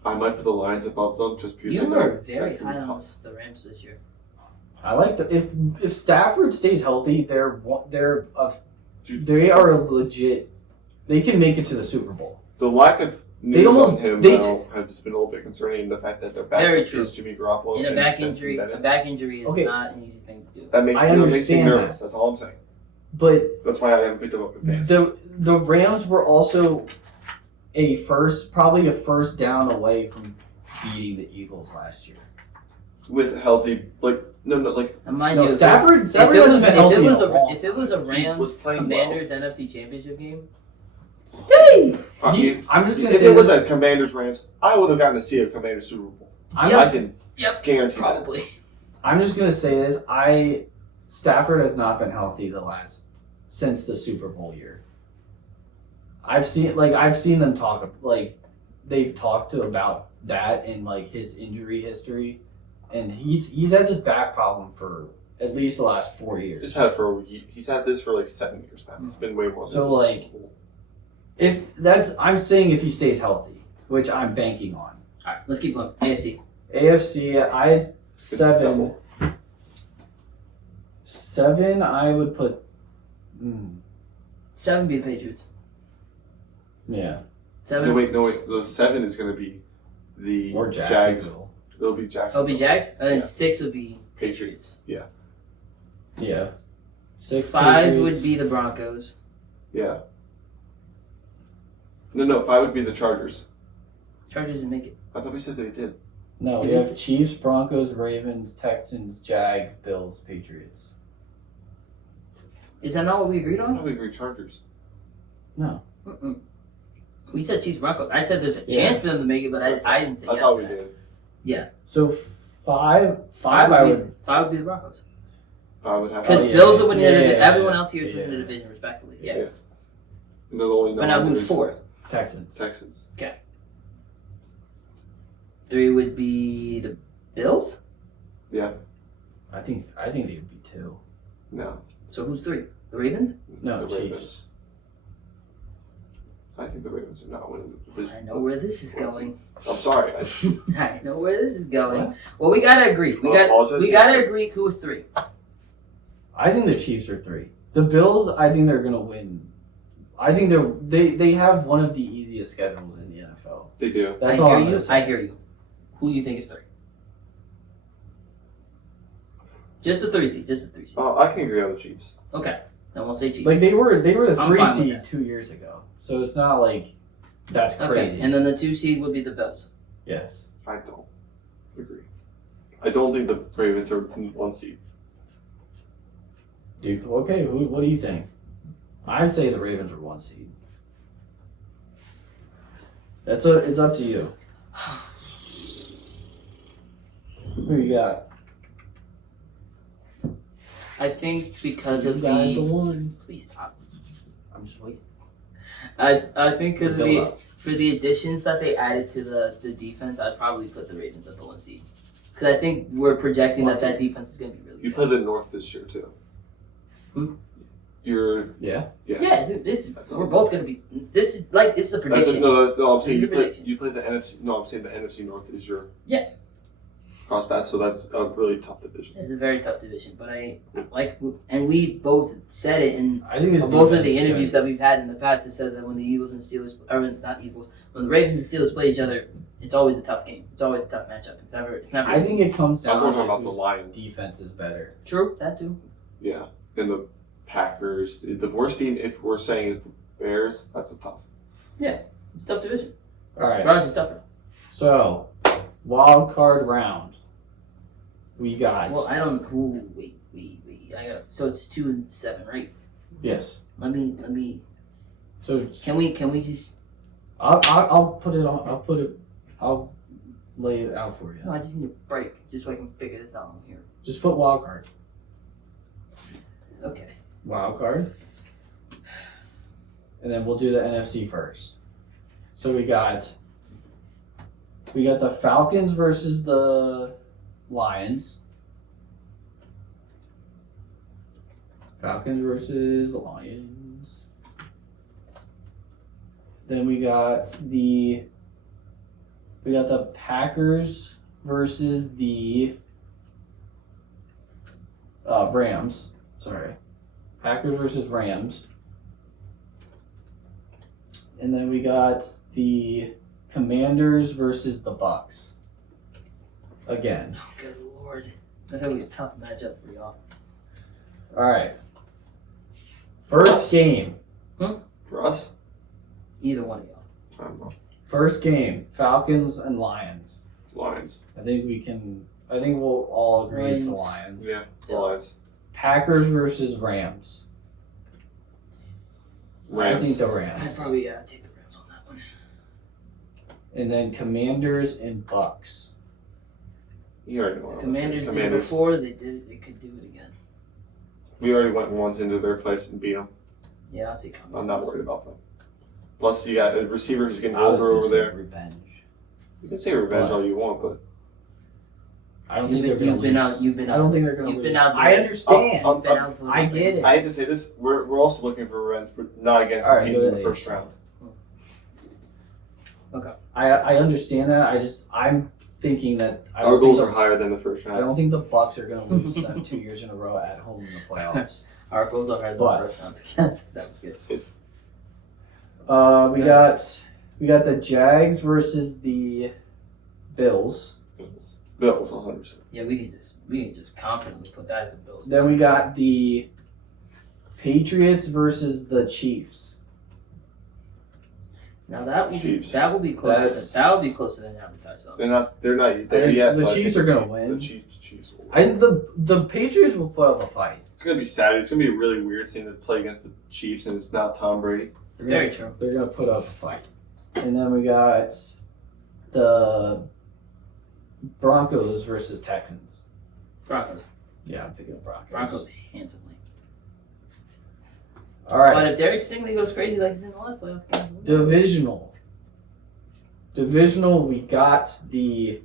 I might put the Lions above them just because I You know were very that's gonna high be on tough. the Rams this year. I like the if Stafford stays healthy, they are a legit. They can make it to the Super Bowl. The lack of news almost- on him they now has been a little bit concerning. The fact that their back Very is true. Jimmy Garoppolo And a and back Stetson injury, Bennett. a back injury is Okay. not an easy thing to do. That makes I me understand nervous. That's all I'm saying. But That's why I haven't picked them up in advance. the Rams were also probably a first down away from beating the Eagles last year. With healthy, like And mind No, you, Stafford if hasn't it was been healthy in a long if it was a He was Rams playing Commanders NFC Championship game, I mean, I'm just gonna if say it was this, a Commanders Rams, I would have gotten to see a Commanders Super Bowl. I'm Yep. I just, can Yep. guarantee that. probably. I'm just gonna say this. Stafford has not been healthy since the Super Bowl year. I've seen them talk they've talked about that and like his injury history, and he's had this back problem for at least the last 4 years. He's had this for like 7 years now. It's been way more. Than So, just- like- I'm saying if he stays healthy, which I'm banking on. All right, let's keep going. AFC. AFC, I had It's 7. double. 7, I would put. 7 be the Patriots. Yeah, 7. No wait. The 7 is going to be the or Jags. Jacksonville. It'll be It'll Jacksonville. be Jags, and then Yeah. 6 would be Patriots. Yeah. 6. 5 Patriots. would be the Broncos. Yeah. No. 5 would be the Chargers. Chargers didn't make it. I thought we said they did. No, Did we we have Chiefs, Broncos, Ravens, Texans, Jags, Bills, Patriots. Is that not what we agreed I on? thought we agreed Chargers. No. Mm-mm. We said Chiefs, Broncos. I said there's a Yeah. chance for them to make it, but I didn't say I yes thought to we that. did. So 5 I would. 5 would be the Broncos. I would have. Because Oh, yeah. Bills are winning the Yeah, division. yeah, Everyone yeah. else here is winning the Yeah. division, respectfully. Yeah. Yeah. And they're the only But now who's non-division 4? Texans. Texans. 3 would be the Bills. I think they would be 2. No. So who's 3? The Ravens? No, The Chiefs. Ravens. I think the Ravens are not winning the division. I know where this is going. I'm sorry. I know where this is going. Well, we gotta agree. We Well, apologize. gotta agree who's 3. I think the Chiefs are 3. The Bills, I think they're gonna win. I think they have one of the easiest schedules in the NFL. They do. That's all I I'm hear gonna you. say. I hear you. Who do you think is 3? Just the 3 seed. Just the 3 seed. I can agree on the Chiefs. Okay. Then we'll say Chiefs. Like they were the I'm 3 fine with seed that. 2 years ago, so it's not like that's crazy. Okay. And then the 2 seed would be the Bills. Yes. I don't agree. I don't think the Ravens are 1 seed. Dude, okay, what do you think? I'd say the Ravens are 1 seed. It's up to you. Who you got? I think because You of got the the. one. Please stop. I'm just waiting. I think To because build up. for the additions that they added to the defense, I'd probably put the Ravens at the 1 seed. Because I think we're projecting that defense is going to be really You good. play the North this year too. Hmm? You're Yeah. yeah. Yeah, it's That's we're all. both going to be. This is like it's a That's prediction. no, I'm saying It's a you play. prediction. You play the NFC. No, I'm saying the NFC North is your. cross paths, so that's a really tough division. It's a very tough division, but and we both said it in I think it's both of the defense, interviews that we've had in the past. Have said that when the Eagles and Steelers, or not Eagles, when the Ravens and Steelers play each other, it's always a tough game. It's always a tough matchup. It's never. I think it comes I was down more to talking about the whose Lions. defense is better. True. That too. Yeah, and the Packers. The worst team, if we're saying, is the Bears. That's a tough. It's a tough division. All right. Brown's is tougher. So, wild card round. We got Well, I don't. Ooh, wait. I got. So it's 2-7, right? yes. Let me. So Can we just? I'll put it on. I'll lay it out for you. No, I just need a break, just so I can figure this out on here. Just put wild card. Okay. Wild card. And then we'll do the NFC first. So we got the Falcons versus the Lions. Falcons versus the Lions. Then we got the Packers versus the Rams. Sorry. Packers versus Rams. And then we got the Commanders versus the Bucks. Again. Oh, good lord. That's gonna be a tough matchup for y'all. Alright. First game. For us, Either one of y'all. I don't know. First game. Falcons and Lions. Lions. I think we'll all agree it's the Lions. Lions. Yeah, the Lions. Packers versus Rams. Rams. I think the I'd Rams. probably take the Rams on that one. And then Commanders and Bucks. You already know. what I'm Commanders saying. did it before. They did it. They could do it again. We already went once into their place and beat them. Yeah, I'll see. Commanders. I'm not worried about them. Plus, you got a receiver who's getting I was older over just there. Revenge. You can say revenge But- all you want, but I don't You've think they're been- gonna you've been lose. out- you've been I don't out- think they're gonna you've lose. been out I there. understand. You've been out for I get it. I hate to say this. We're also looking for revenge, but not against All the right, team go in to the the first round. I understand that. I'm thinking that Our goals are higher than the first I round. don't think the Bucks are gonna lose to them 2 years in a row at home in the playoffs. Our goals are higher than But- the first round. That's good. It's We got the Jags versus the Bills. Bills, 100%. Yeah, we can just confidently put that as a Bills. Then we got the Patriots versus the Chiefs. Now that will Chiefs. be closer. That's- That will be closer than advertised. So. They're not there I yet. think the but I Chiefs think are gonna win. The Chiefs will win. I think the Patriots will put up a fight. It's gonna be sad. It's gonna be really weird seeing them play against the Chiefs and it's not Tom Brady. Very true. They're gonna put up a fight. And then we got the Broncos versus Texans. Broncos. Yeah, I'm picking up Broncos. Broncos handsomely. All right. But if Derek Stingley goes crazy like he did in the last playoff game, Divisional, we got the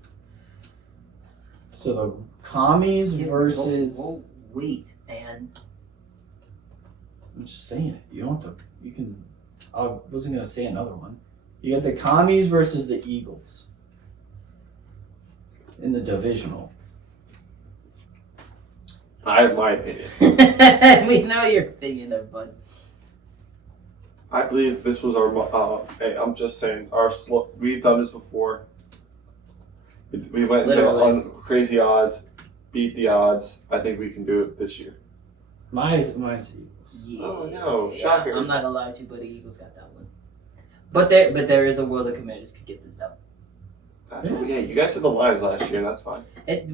Commies versus. Whoa, wait, man. I'm just saying it. You don't have to. You can. I wasn't gonna say another one. You got the Commies versus the Eagles in the divisional. I have my opinion. We know your opinion there, bud. I believe this was our. Hey, I'm just saying. We've done this before. We went Literally. on crazy odds, beat the odds. I think we can do it this year. My Yeah. Oh, no, shocker. I'm not gonna lie to you, but the Eagles got that one. But there is a world the Commanders could get this done. That's what we. Hey, you guys said the Lions last year, and that's fine.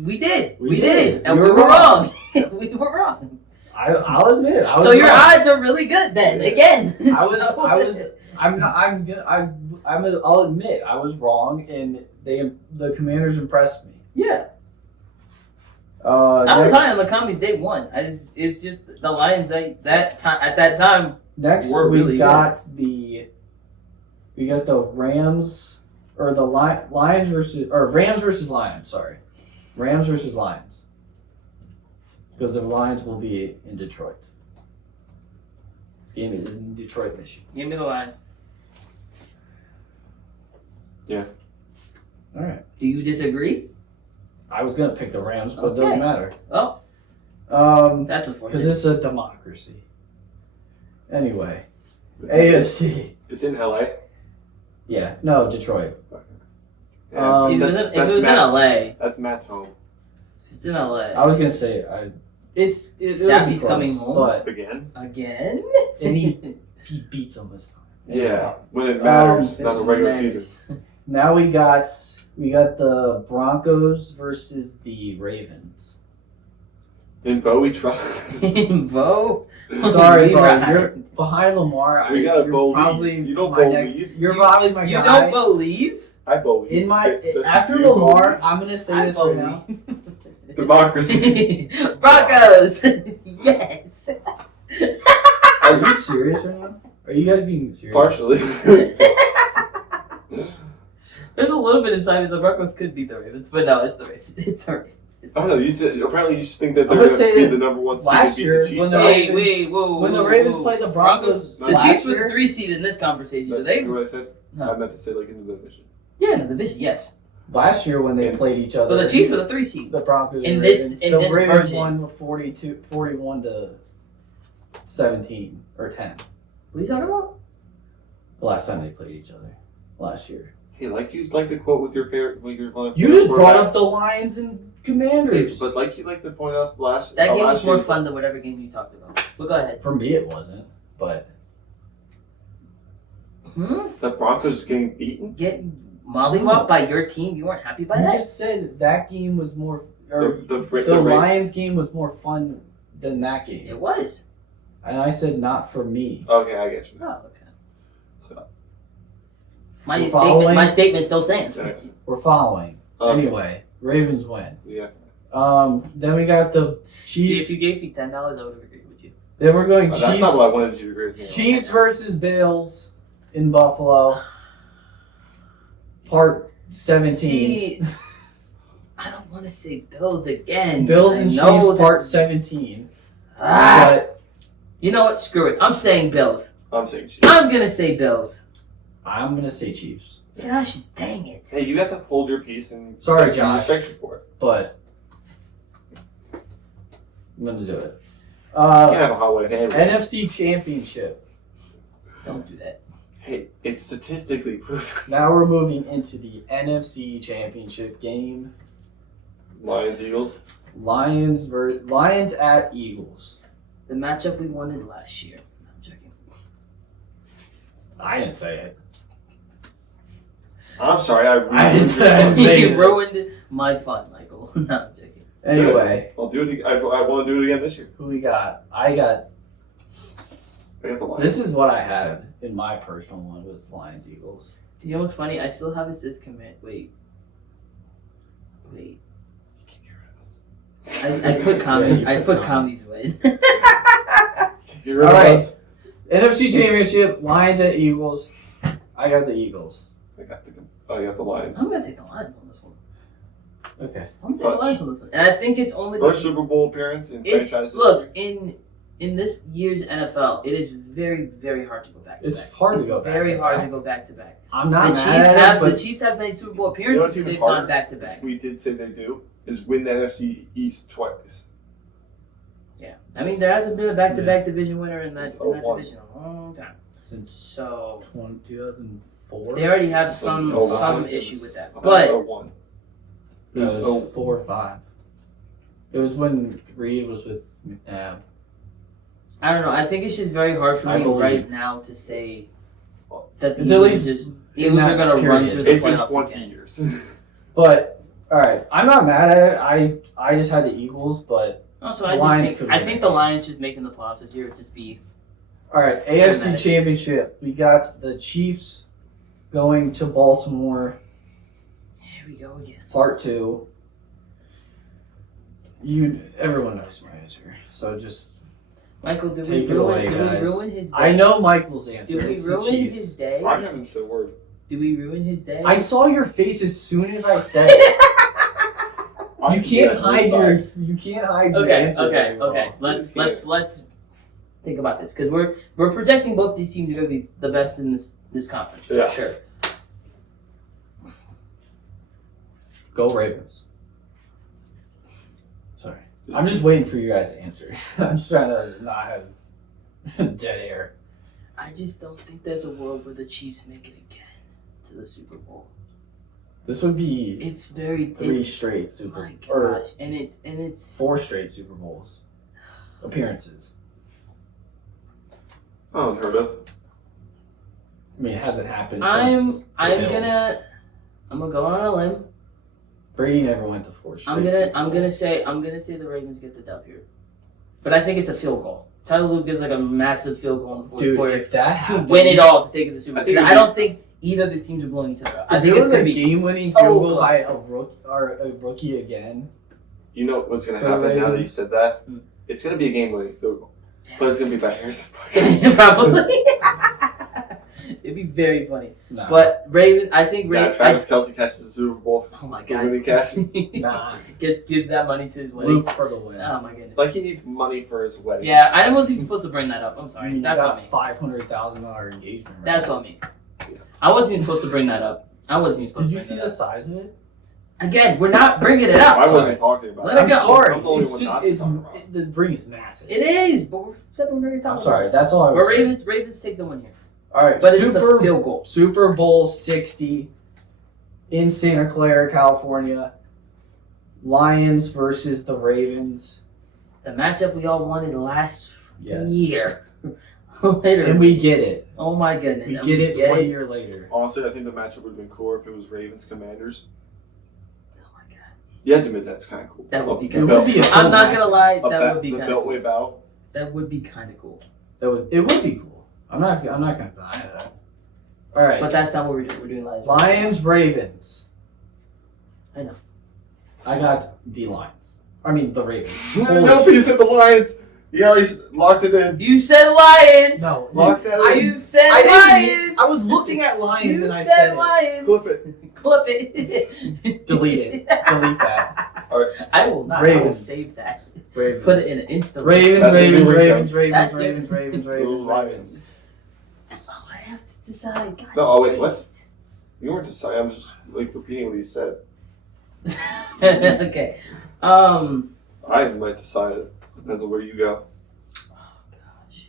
We did. We We did. did. And We we were were wrong. We were wrong. I'll admit it. I was So your wrong. odds are really good then. Again. I'll admit I was wrong, and the Commanders impressed me. Yeah. I was Next- high on the Commies day one. It's just the Lions at that time. Next, We're we really got the Rams or the Lions versus or Rams versus Lions. Sorry, Rams versus Lions, because the Lions will be in Detroit. This game is in Detroit, Michigan. Give me the Lions. All right. Do you disagree? I was gonna pick the Rams, but it Okay. doesn't matter. Oh, Because that's unfortunate. it's a democracy. Anyway, AFC. It's in LA. Yeah, no, Detroit. Yeah, See, if it was, in, if it was in LA, That's Matt's home. if it's in LA. I was gonna say it's it'll be Staffy's close, coming home? but Again? Again? and he beats them this time. Yeah. When it matters, That's not the what regular matters. season. Now we got the Broncos versus the Ravens. In Bowie truck. Bo. Sorry, We bro, ride. you're behind Lamar. We gotta you're believe. probably You don't my believe? You're probably my You guy. don't believe? I believe. In my Does after you Lamar, believe? I'm gonna say I this right now. believe. Democracy. Broncos. Yes. Are you serious right now? Are you guys being serious? Partially. There's a little bit of sign that the Broncos could beat the Ravens, but no, it's the Ravens. It's the Ravens. I don't know. Apparently, you just think that I'm they're gonna going say to be that the number one seed last and year, beat the when Chiefs. the out. Hey, Ravens- wait, whoa, when the whoa, Ravens whoa. played the Broncos the last Chiefs were year- the 3 seed in this conversation. But they, You know what I said? No. I meant to say like in the division. yeah, in the division, yes. Last year when they played each other, But the Chiefs were the 3 seed. the Broncos, In and this- Ravens, in the this Ravens version. won 41 to 17 or 10. What are you talking about? The last time they played each other last year. Hey, like you like the quote with your favorite, with your You just brought quarterbacks. up the Lions and Hey, Commanders. but like you like to point out last That game last was more year- fun than whatever game you talked about. But go ahead. For me, it wasn't. But The Broncos getting beaten. Getting mollywopped by your team, you weren't happy by you that? just said that game was more, or The the Lions game was more fun than that game, It was. and I said not for me. Okay, I get you. Oh, okay. So, My We're statement, following- my statement still stands. exactly. We're following. Anyway, Ravens win. Yeah. Then we got the See, Chiefs. if you gave me $10, I would have agreed with you. Then we're going That's not what I Chiefs. wanted you to agree with me on. Chiefs versus Bills in Buffalo. Part 17. See, I don't want to say Bills again. Bills I and know Chiefs part this- 17. Ah, But you know what? Screw it. I'm saying Bills. I'm saying Chiefs. I'm gonna say Bills. I'm gonna say Chiefs. Gosh, dang it. Hey, you got to hold your peace and Sorry, and Josh. respect you for it. But I'm gonna do it. You can't have a hot way hand. NFC Championship. Don't do that. Hey, it's statistically proven. Now we're moving into the NFC Championship game. Lions, Eagles. Lions at Eagles. The matchup we wanted last year. I'm joking. I didn't say it. I'm sorry, I didn't say You it. ruined my fun, Michael. No, I'm joking. Anyway, I'll do it. I want to do it again this year. who we got? I got. I got the Lions. This is what I had in my personal one was Lions Eagles. You know what's funny? I still have it says commit. Wait. I put commies. Yeah, I you put put commies win. You're All right. us. NFC Championship, Lions at Eagles. I got the Eagles. I got the Lions. I'm gonna take the Lions on this one. Okay. I'm gonna take the Lions on this one, and I think it's only First Super Bowl appearance in it's franchise. look in this year's NFL. It is very very hard to go back to It's back. hard to It's go back very to hard back. to go back to back. I'm not The mad Chiefs at it, have but the Chiefs have made Super Bowl You know appearances, what's so even they've harder? gone back to back. We did say they do is win the NFC East twice. Yeah, I mean there hasn't been a back-to-back division winner in that Since 01. division in a long time. since So 2004. they already have some Oh, wow. issue with that. I thought But it was 01. No, it was Oh. 4 or 5. It was when Reed was with McNabb. I don't know. I think it's just very hard for I me believe. right now to say that the It's at Eagles least just in Eagles that are gonna run period. through the It's been playoffs 20 again. years. But all right, I'm not mad at it. I just had the Eagles, but Also, The I Lions just could think I win think that the Lions just making the playoffs this year would just be all right. AFC Cinematic. Championship. We got the Chiefs going to Baltimore. here we go again. Part 2. Everyone knows my answer, so just Michael, did Take we it away, ruin guys. his day? I know Michael's answer. Did we It's the ruin Chiefs. his day? I haven't said a word. Did we ruin his day? I saw your face as soon as I said it. You can't hide your. You can't hide your Okay, answer. okay, very well. okay. Let's Okay. let's think about this because we're projecting both these teams are going to be the best in this conference for Yeah. sure. Go Ravens. I'm just waiting for you guys to answer. I'm just trying to not have dead air. I just don't think there's a world where the Chiefs make it again to the Super Bowl. This would be It's very three it's, straight Super my or gosh, and it's 4 straight Super Bowls appearances. Unheard of. I mean, it hasn't happened I'm since the Bills. gonna go on a limb. Brady never went to 4 straight. I'm Super gonna Bowls. say the Ravens get the dub here, but I think it's a field goal. Tyler Luke gets like a massive field goal in the fourth Dude, quarter if that to happened, win it all to take it to the Super I Bowl. think I don't think either of the teams are blowing each other up. I if think there it's was gonna a be game-winning so field goal close. by a rookie again. You know what's gonna For the happen now that you Ravens. said that? Hmm. It's gonna be a game-winning field goal, but it's gonna be by Harrison Butker. Probably. It'd be very funny. Nah. But Ravens, I think Yeah, Ravens. Travis Kelsey catches the Super Bowl. Oh my The god. winning catch. Nah. gives that money to his wedding. Luke for the win. Oh my goodness. Like he needs money for his wedding. Yeah, I wasn't even supposed to bring that up. I'm sorry. You That's got on me. $500,000 engagement. Right? That's on me. I wasn't even supposed to bring that up. I wasn't even supposed Did to you bring see that the up. size of it? Again, we're not bringing it up. I Sorry. wasn't talking about Let it. it I'm go. sorry. I'm the only It's one just, not to it's, talk about it. the ring is massive. It is, but we're talking I'm sorry. That's all I was But saying. Ravens take the win here. All right. But it's a field goal. Super Bowl 60 in Santa Clara, California. Lions versus the Ravens. The matchup we all wanted last Yes. year. Literally. And we get it. Oh my goodness. We And get it 1 year later. Honestly, I think the matchup would have been cooler if it was Ravens Commanders. Oh my god. You have to admit that's kind of cool. That would be It kind would of be cool. a cool I'm not gonna matchup. lie, The that would be kind of Beltway cool. bout. That would be kind of cool. It would be cool. I'm not gonna deny that. All right. But that's not what we're doing. We're doing Lions. Lions, Ravens. I know. I got the Lions. I mean the Ravens. No, he said the Lions. He already locked it in. You said Lions. No, Lock that in. You said I didn't. Lions. I was looking at Lions You and I said said Lions. Clip it. Clip it. Delete it. Delete that. I will not. I will Ravens. save that. Ravens. Put it in an Insta. Ravens, That's a Ravens, new Ravens, That's Ravens, it. Ravens, Ravens, Ravens, Ravens. Oh, I have to decide. God, No, oh, wait, what? You weren't deciding. I'm just like repeating what he said. Okay. I might decide it. Depends on where you go. Oh gosh.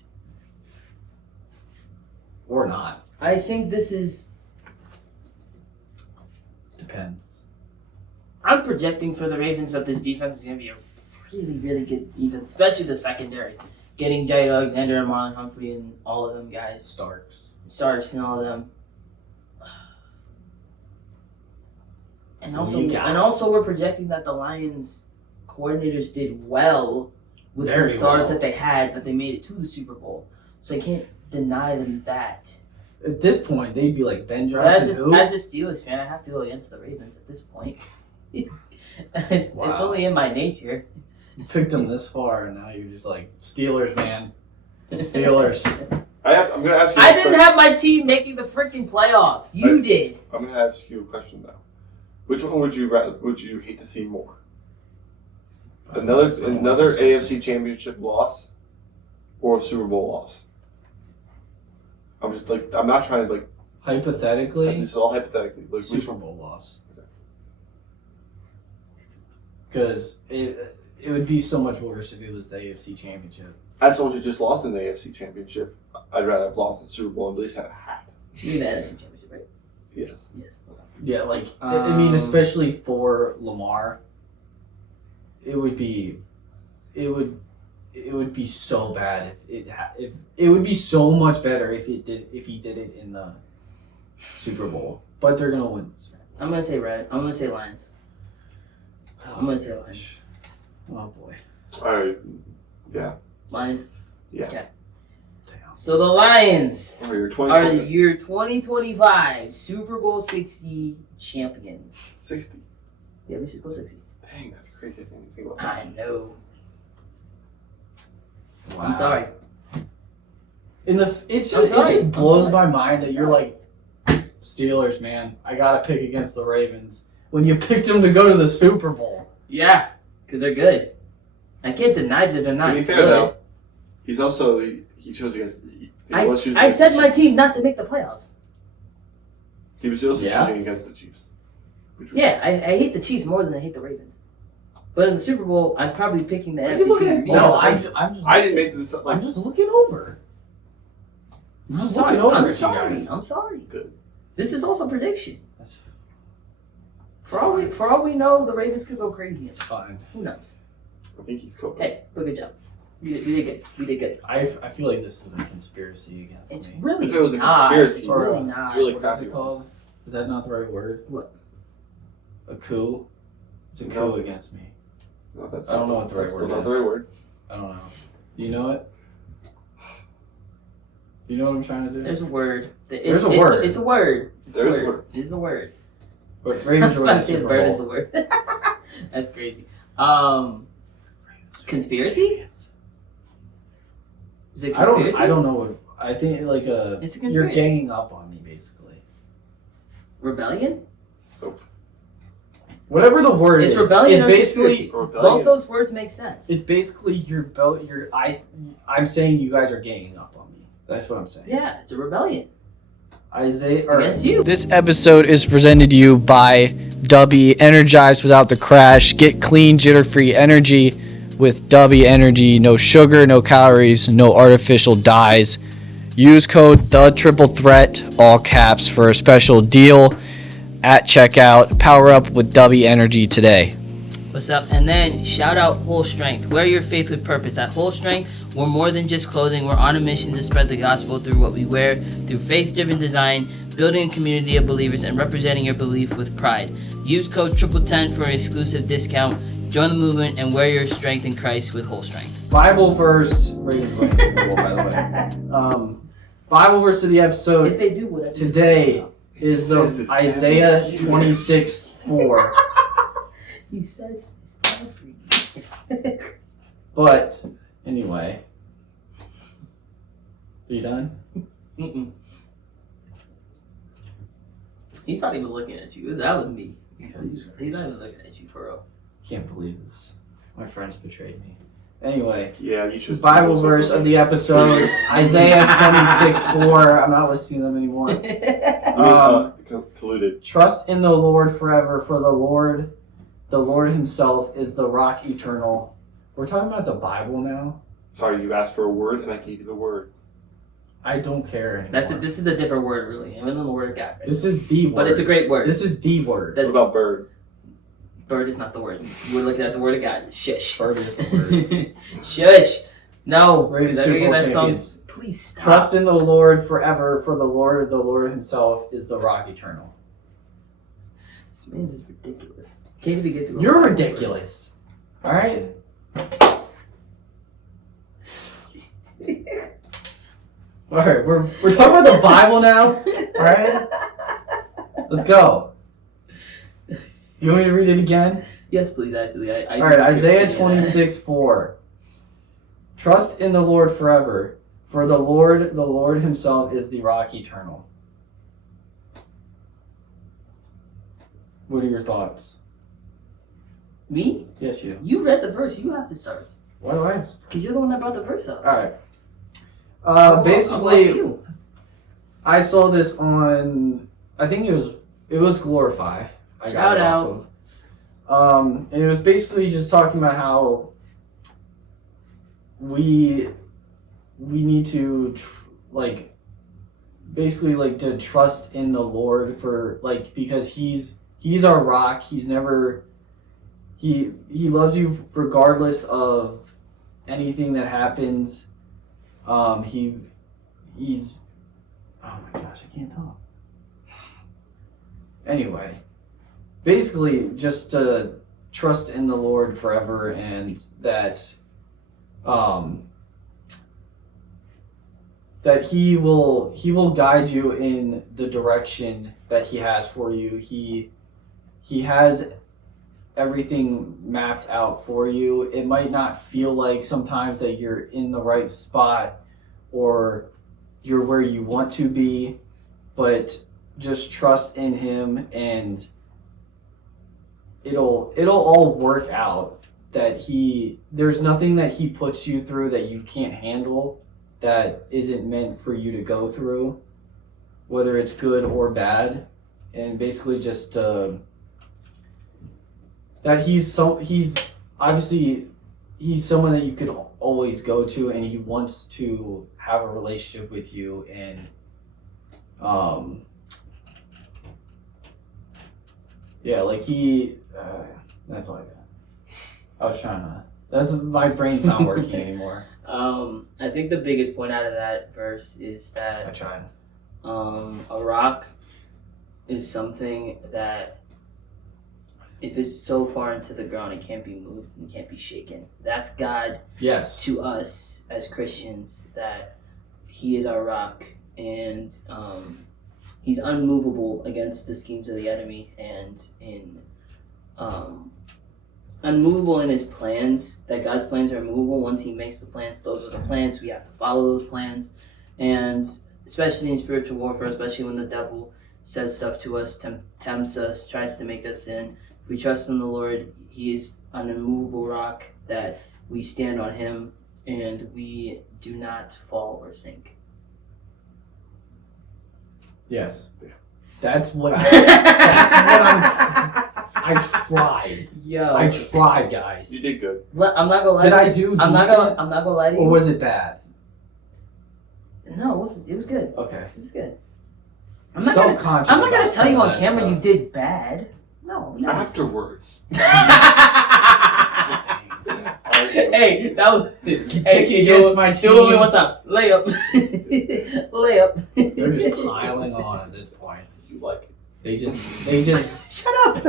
Or not. I think this is. Depends. I'm projecting for the Ravens that this defense is going to be a really, really good defense, especially the secondary. Getting Jay Alexander and Marlon Humphrey and all of them guys, Starks. Starks and all of them. And also, You got it. we're projecting that the Lions coordinators did well with the Very stars well. that they had, that they made it to the Super Bowl. So I can't deny them that. At this point, they'd be like Ben But as Johnson. a, Who? as a Steelers fan, I have to go against the Ravens at this point. It's Wow. only in my nature. You picked them this far, and now you're just like Steelers, man. Steelers. I'm gonna ask you. I this didn't have my team making the freaking playoffs. You did. I'm gonna ask you a question now. Which one would you hate to see more? Another AFC Championship loss, or a Super Bowl loss? I'm just like I'm not trying to like. Hypothetically, This is all hypothetically. Like, which Super Bowl loss. Because it would be so much worse if it was the AFC Championship. as someone who just lost in the AFC Championship, I'd rather have lost in the Super Bowl and at least have a hat. You did the NFC Championship, right? Yes. Yes. Okay. Yeah, like I mean, especially for Lamar, it would be so bad if it would be so much better if he did it in the Super Bowl. But they're gonna win. I'm gonna say red. I'm gonna say Lions. I'm gonna say Lions. Oh boy. All right. Yeah. Lions. Yeah. Okay. Damn. So the Lions Oh, you're are 20. your 2025 Super Bowl 60 champions. 60. Yeah, we Super Bowl 60. Dang, that's crazy. I didn't even think about that. I know. Wow. I'm sorry. It I'm just sorry. blows I'm my sorry. mind that I'm you're sorry. like Steelers, man. I gotta pick against the Ravens when you picked them to go to the Super Bowl. Yeah, because they're good. I can't deny that they're not To be fair good. though, he's also he chose against. I choosing said against the my Chiefs. team not to make the playoffs. He was also Yeah. choosing against the Chiefs. Which was- Yeah, I hate the Chiefs more than I hate the Ravens. But in the Super Bowl, I'm probably picking the Why are NFC you looking team. at me? No, over I'm Ravens. just. I didn't make this up. I'm Like, just looking over. I'm I'm just sorry. looking over I'm at you sorry. guys. I'm sorry. Good. This is also prediction. That's For all we know, the Ravens could go crazy. it's fine. Who knows? I think he's cool. Hey, but good job. We did good. We did good. I feel like this is a conspiracy against It's me. really If it was a not. conspiracy, It's or really a- not. It's really What is crappy. it called? Is that not the right word? What? A coup? It's a No. coup against me. No, that's I don't know not- what the right that's word still not is. the right word. I don't know. Do you know it? You know what I'm trying to do? There's a word. There's a word. It's a word. It's There's a a word. word. It's a word. But I Ravens was were about in to the say Super bird is Bowl. the word. That's crazy. Conspiracy? Is it I conspiracy? don't know what. I think like It's a you're conspiracy. ganging up on me basically. Rebellion? Whatever the word It's is, rebellion it's or basically conspiracy? Or Both rebellion. those words make sense. it's basically I'm saying you guys are ganging up on me. That's what I'm saying. Yeah, it's a rebellion Isaiah or against you. This episode is presented to you by Dubby, energized without the crash. Get clean, jitter-free energy with Dubby Energy. No sugar, no calories, no artificial dyes. Use code THETRIPLETHREAT, all caps, for a special deal at checkout. Power up with Dubby Energy today. What's up? And then shout out Whole Strength. Wear your faith with purpose. At Whole Strength, we're more than just clothing. We're on a mission to spread the gospel through what we wear, through faith-driven design, building a community of believers, and representing your belief with pride. Use code TRIPLE10 for an exclusive discount. Join the movement and wear your strength in Christ with Whole Strength. Bible verse, Ravens playing Super Bowl, by the way. Bible verse of the episode If they do whatever. today is He says the this Isaiah every year. 26:4. He says this every year. But anyway, are you done? Mm-mm. He's not even looking at you. That was me. He's not even looking at you for real. Can't believe this. My friends betrayed me. Anyway, Yeah, you should. Bible verse of the episode, Isaiah 26:4. I'm not listing them anymore. Colluded. Trust in the Lord forever, for the Lord himself is the rock eternal. We're talking about the Bible now. Sorry, you asked for a word and I gave you the word. I don't care anymore. That's it. This is a different word, really. Even though the word of God. This is the word. But it's a great word. This is the word. That's What about bird? bird is not the word. We're looking at the word of God. Shush. Bird is the word. Shush. No. Ravens Because I Super get Bowl that song. champions. Please stop. Trust in the Lord forever, for the Lord himself is the rock eternal. This man is ridiculous. Can't even get through. a You're Bible ridiculous. Alright? Alright, we're talking about the Bible now. Alright? Let's go. You want me to read it again? Yes, please. Actually, I Alright, do Isaiah appreciate that. 26:4. Trust in the Lord forever, for the Lord himself is the rock eternal. What are your thoughts? Me? Yes, you. You read the verse. You have to start. Why do I? Because you're the one that brought the verse up. Alright. I'm off Basically, you. I saw this on, I think it was Glorify. I got Shout it off out. of. And it was basically just talking about how we need to basically to trust in the Lord for because he's our rock. He's never he loves you regardless of anything that happens. He's oh my gosh, I can't talk. Anyway, basically just to trust in the Lord forever, and that that he will guide you in the direction that he has for you. He has everything mapped out for you. It might not feel like sometimes that you're in the right spot or you're where you want to be, but just trust in him and it'll all work out. That there's nothing that he puts you through that you can't handle, that isn't meant for you to go through, whether it's good or bad. And basically just that he's obviously he's someone that you could always go to, and he wants to have a relationship with you, and yeah, like he that's all I got. I was trying to my brain's not working anymore. I think the biggest point out of that verse is I that tried. a rock is something that if it's so far into the ground it can't be moved and can't be shaken. That's God Yes. to us as Christians, that he is our rock, and he's unmovable against the schemes of the enemy, and unmovable in his plans, that God's plans are immovable. Once he makes the plans, those are the plans. We have to follow those plans. And especially in spiritual warfare, especially when the devil says stuff to us, tempts us, tries to make us sin. If we trust in the Lord, he is an immovable rock, that we stand on him and we do not fall or sink. Yes. Yeah. That's what I tried. Yo. I tried, guys. You did good. I'm not gonna lie. Did to I you. do I'm not decent? gonna lie to you. Or was it bad? No, it wasn't. It was good. Okay. It was good. I'm not gonna- self-conscious. I'm not gonna about tell you some on of that camera stuff. you did bad. No. Afterwards. Hey, that was. Hey, Pick against my do it team. one time. Layup. Layup. They're just piling on at this point. You like it. They just. Shut up.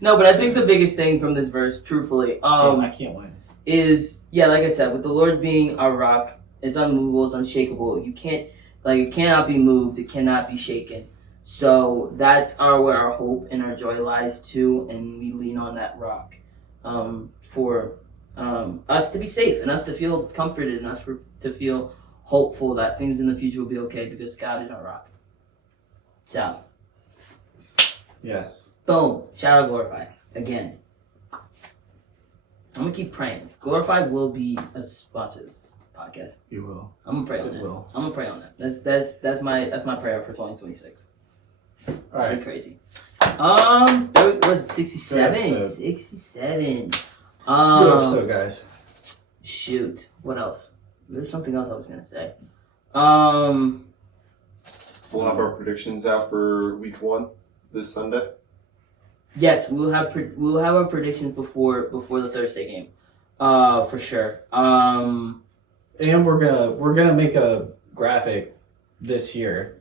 No, but I think the biggest thing from this verse, truthfully, I can't win. is, yeah, like I said, with the Lord being our rock, it's unmovable, it's unshakable. You can't, like, it cannot be moved, it cannot be shaken. So that's where our hope and our joy lies too, and we lean on that rock for us to be safe, and us to feel comforted, and us to feel hopeful that things in the future will be okay, because God is our rock. So, Yes. boom, shout out Glorify again. I'm gonna keep praying. Glorify will be a sponsor of this podcast. You will. I'm gonna pray on It that. will. I'm gonna pray on that. That's my prayer for 2026. All That'd right. be crazy. What was it, 67? Good episode. 67. Good episode, guys. Shoot. What else? There's something else I was gonna say. We'll have our predictions out for week 1 this Sunday. Yes, we'll have our predictions before the Thursday game. For sure. And we're gonna make a graphic this year,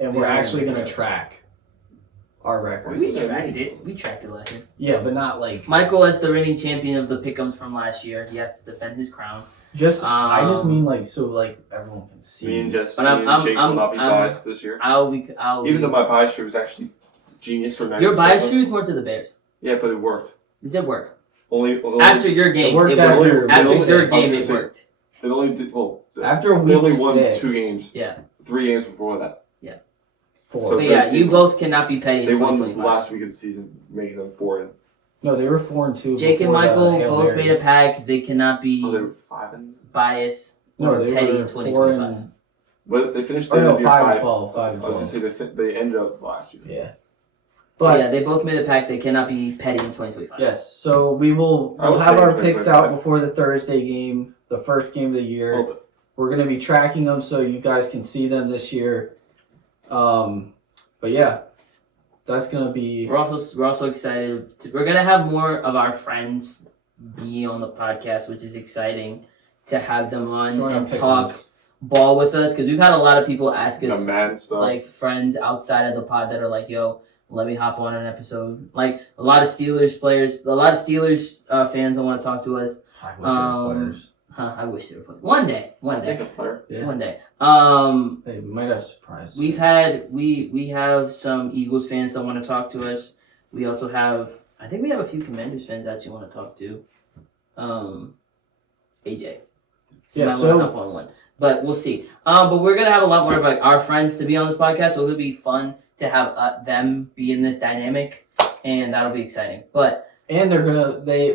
and we're Yeah, actually gonna yeah. track our records. We tracked it. We tracked it last year. Yeah, but not like Michael, as the reigning champion of the pick'ems from last year, he has to defend his crown. just. I just Um, mean like so like everyone can see. Me and Jess, But me I'm- and Jake I'm- will not be I'm- biased this year. Even though my bias stream was actually genius for 90%. Your bias stream more to the Bears. Yeah, but it worked. It did work. Only After your game, It worked it after- worked. it After worked. your I was game, gonna it say- worked. It only did After they week only won 6, 2 games. Yeah. 3 games before that. 4. So But yeah, they- you both cannot be petty in They won 2025. last week of the season, making them 4-0. No, they were 4-2. Jake and before the Michael Hail both Mary. made a pact. They cannot be Oh, they were 5-0. biased No, or they petty were in 4 2025. and. But they finished Oh the end no, of year 5 and 5. 12. 5 and I was 12. gonna say they ended up last year. Yeah. But But yeah, they both made a pact. They cannot be petty in 2025. yes, so we'll I was have our thinking picks 25. out before the Thursday game, the first game of the year. Oh, but We're gonna be tracking them so you guys can see them this year. But yeah, that's gonna be. We're also excited. We're gonna have more of our friends be on the podcast, which is exciting to have them on Join our and pick talk ones. ball with us, because we've had a lot of people ask got us, mad and stuff. like friends outside of the pod, that are like, "Yo, let me hop on an episode." Like a lot of Steelers players, a lot of Steelers fans that want to talk to us. I wish they were players. I wish they were playing one day. I think a player. Yeah. One day. Hey, we might have a surprise. We have some Eagles fans that want to talk to us. We also have, I think we have a few Commanders fans that you want to talk to. AJ. Yeah, Might wanna so hop on one, but we'll see. But we're gonna have a lot more of like our friends to be on this podcast, so it'll be fun to have them be in this dynamic, and that'll be exciting. But and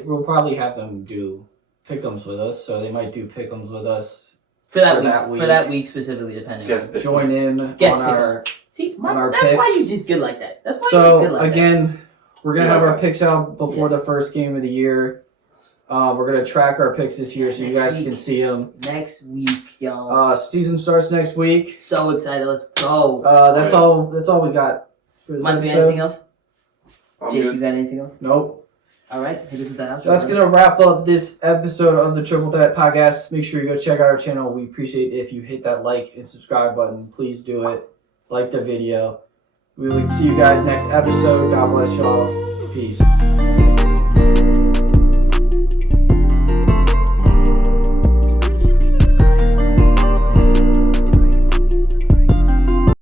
we'll probably have them do pick'ems with us, so they might do pick'ems with us. for that For week, that for that week specifically, depending. Guess on, pick Join ones. in Guest on our. see, on our that's why picks. you just good like that. That's why you just good So like that. again, we're gonna Yeah. have our picks out before the first game of the year. We're gonna track our picks this year so you Next guys week. can see them. Next week, y'all. Season starts next week. So excited. Let's go. That's all. That's all we got for this Mike, you got episode. anything else? I'm Jake, good. you got anything else? Nope. All right. Hit us with that outro. That's brother. gonna wrap up this episode of the Triple Threat Podcast. Make sure you go check out our channel. We appreciate if you hit that like and subscribe button. Please do it. Like the video. We will see you guys next episode. God bless y'all. Peace.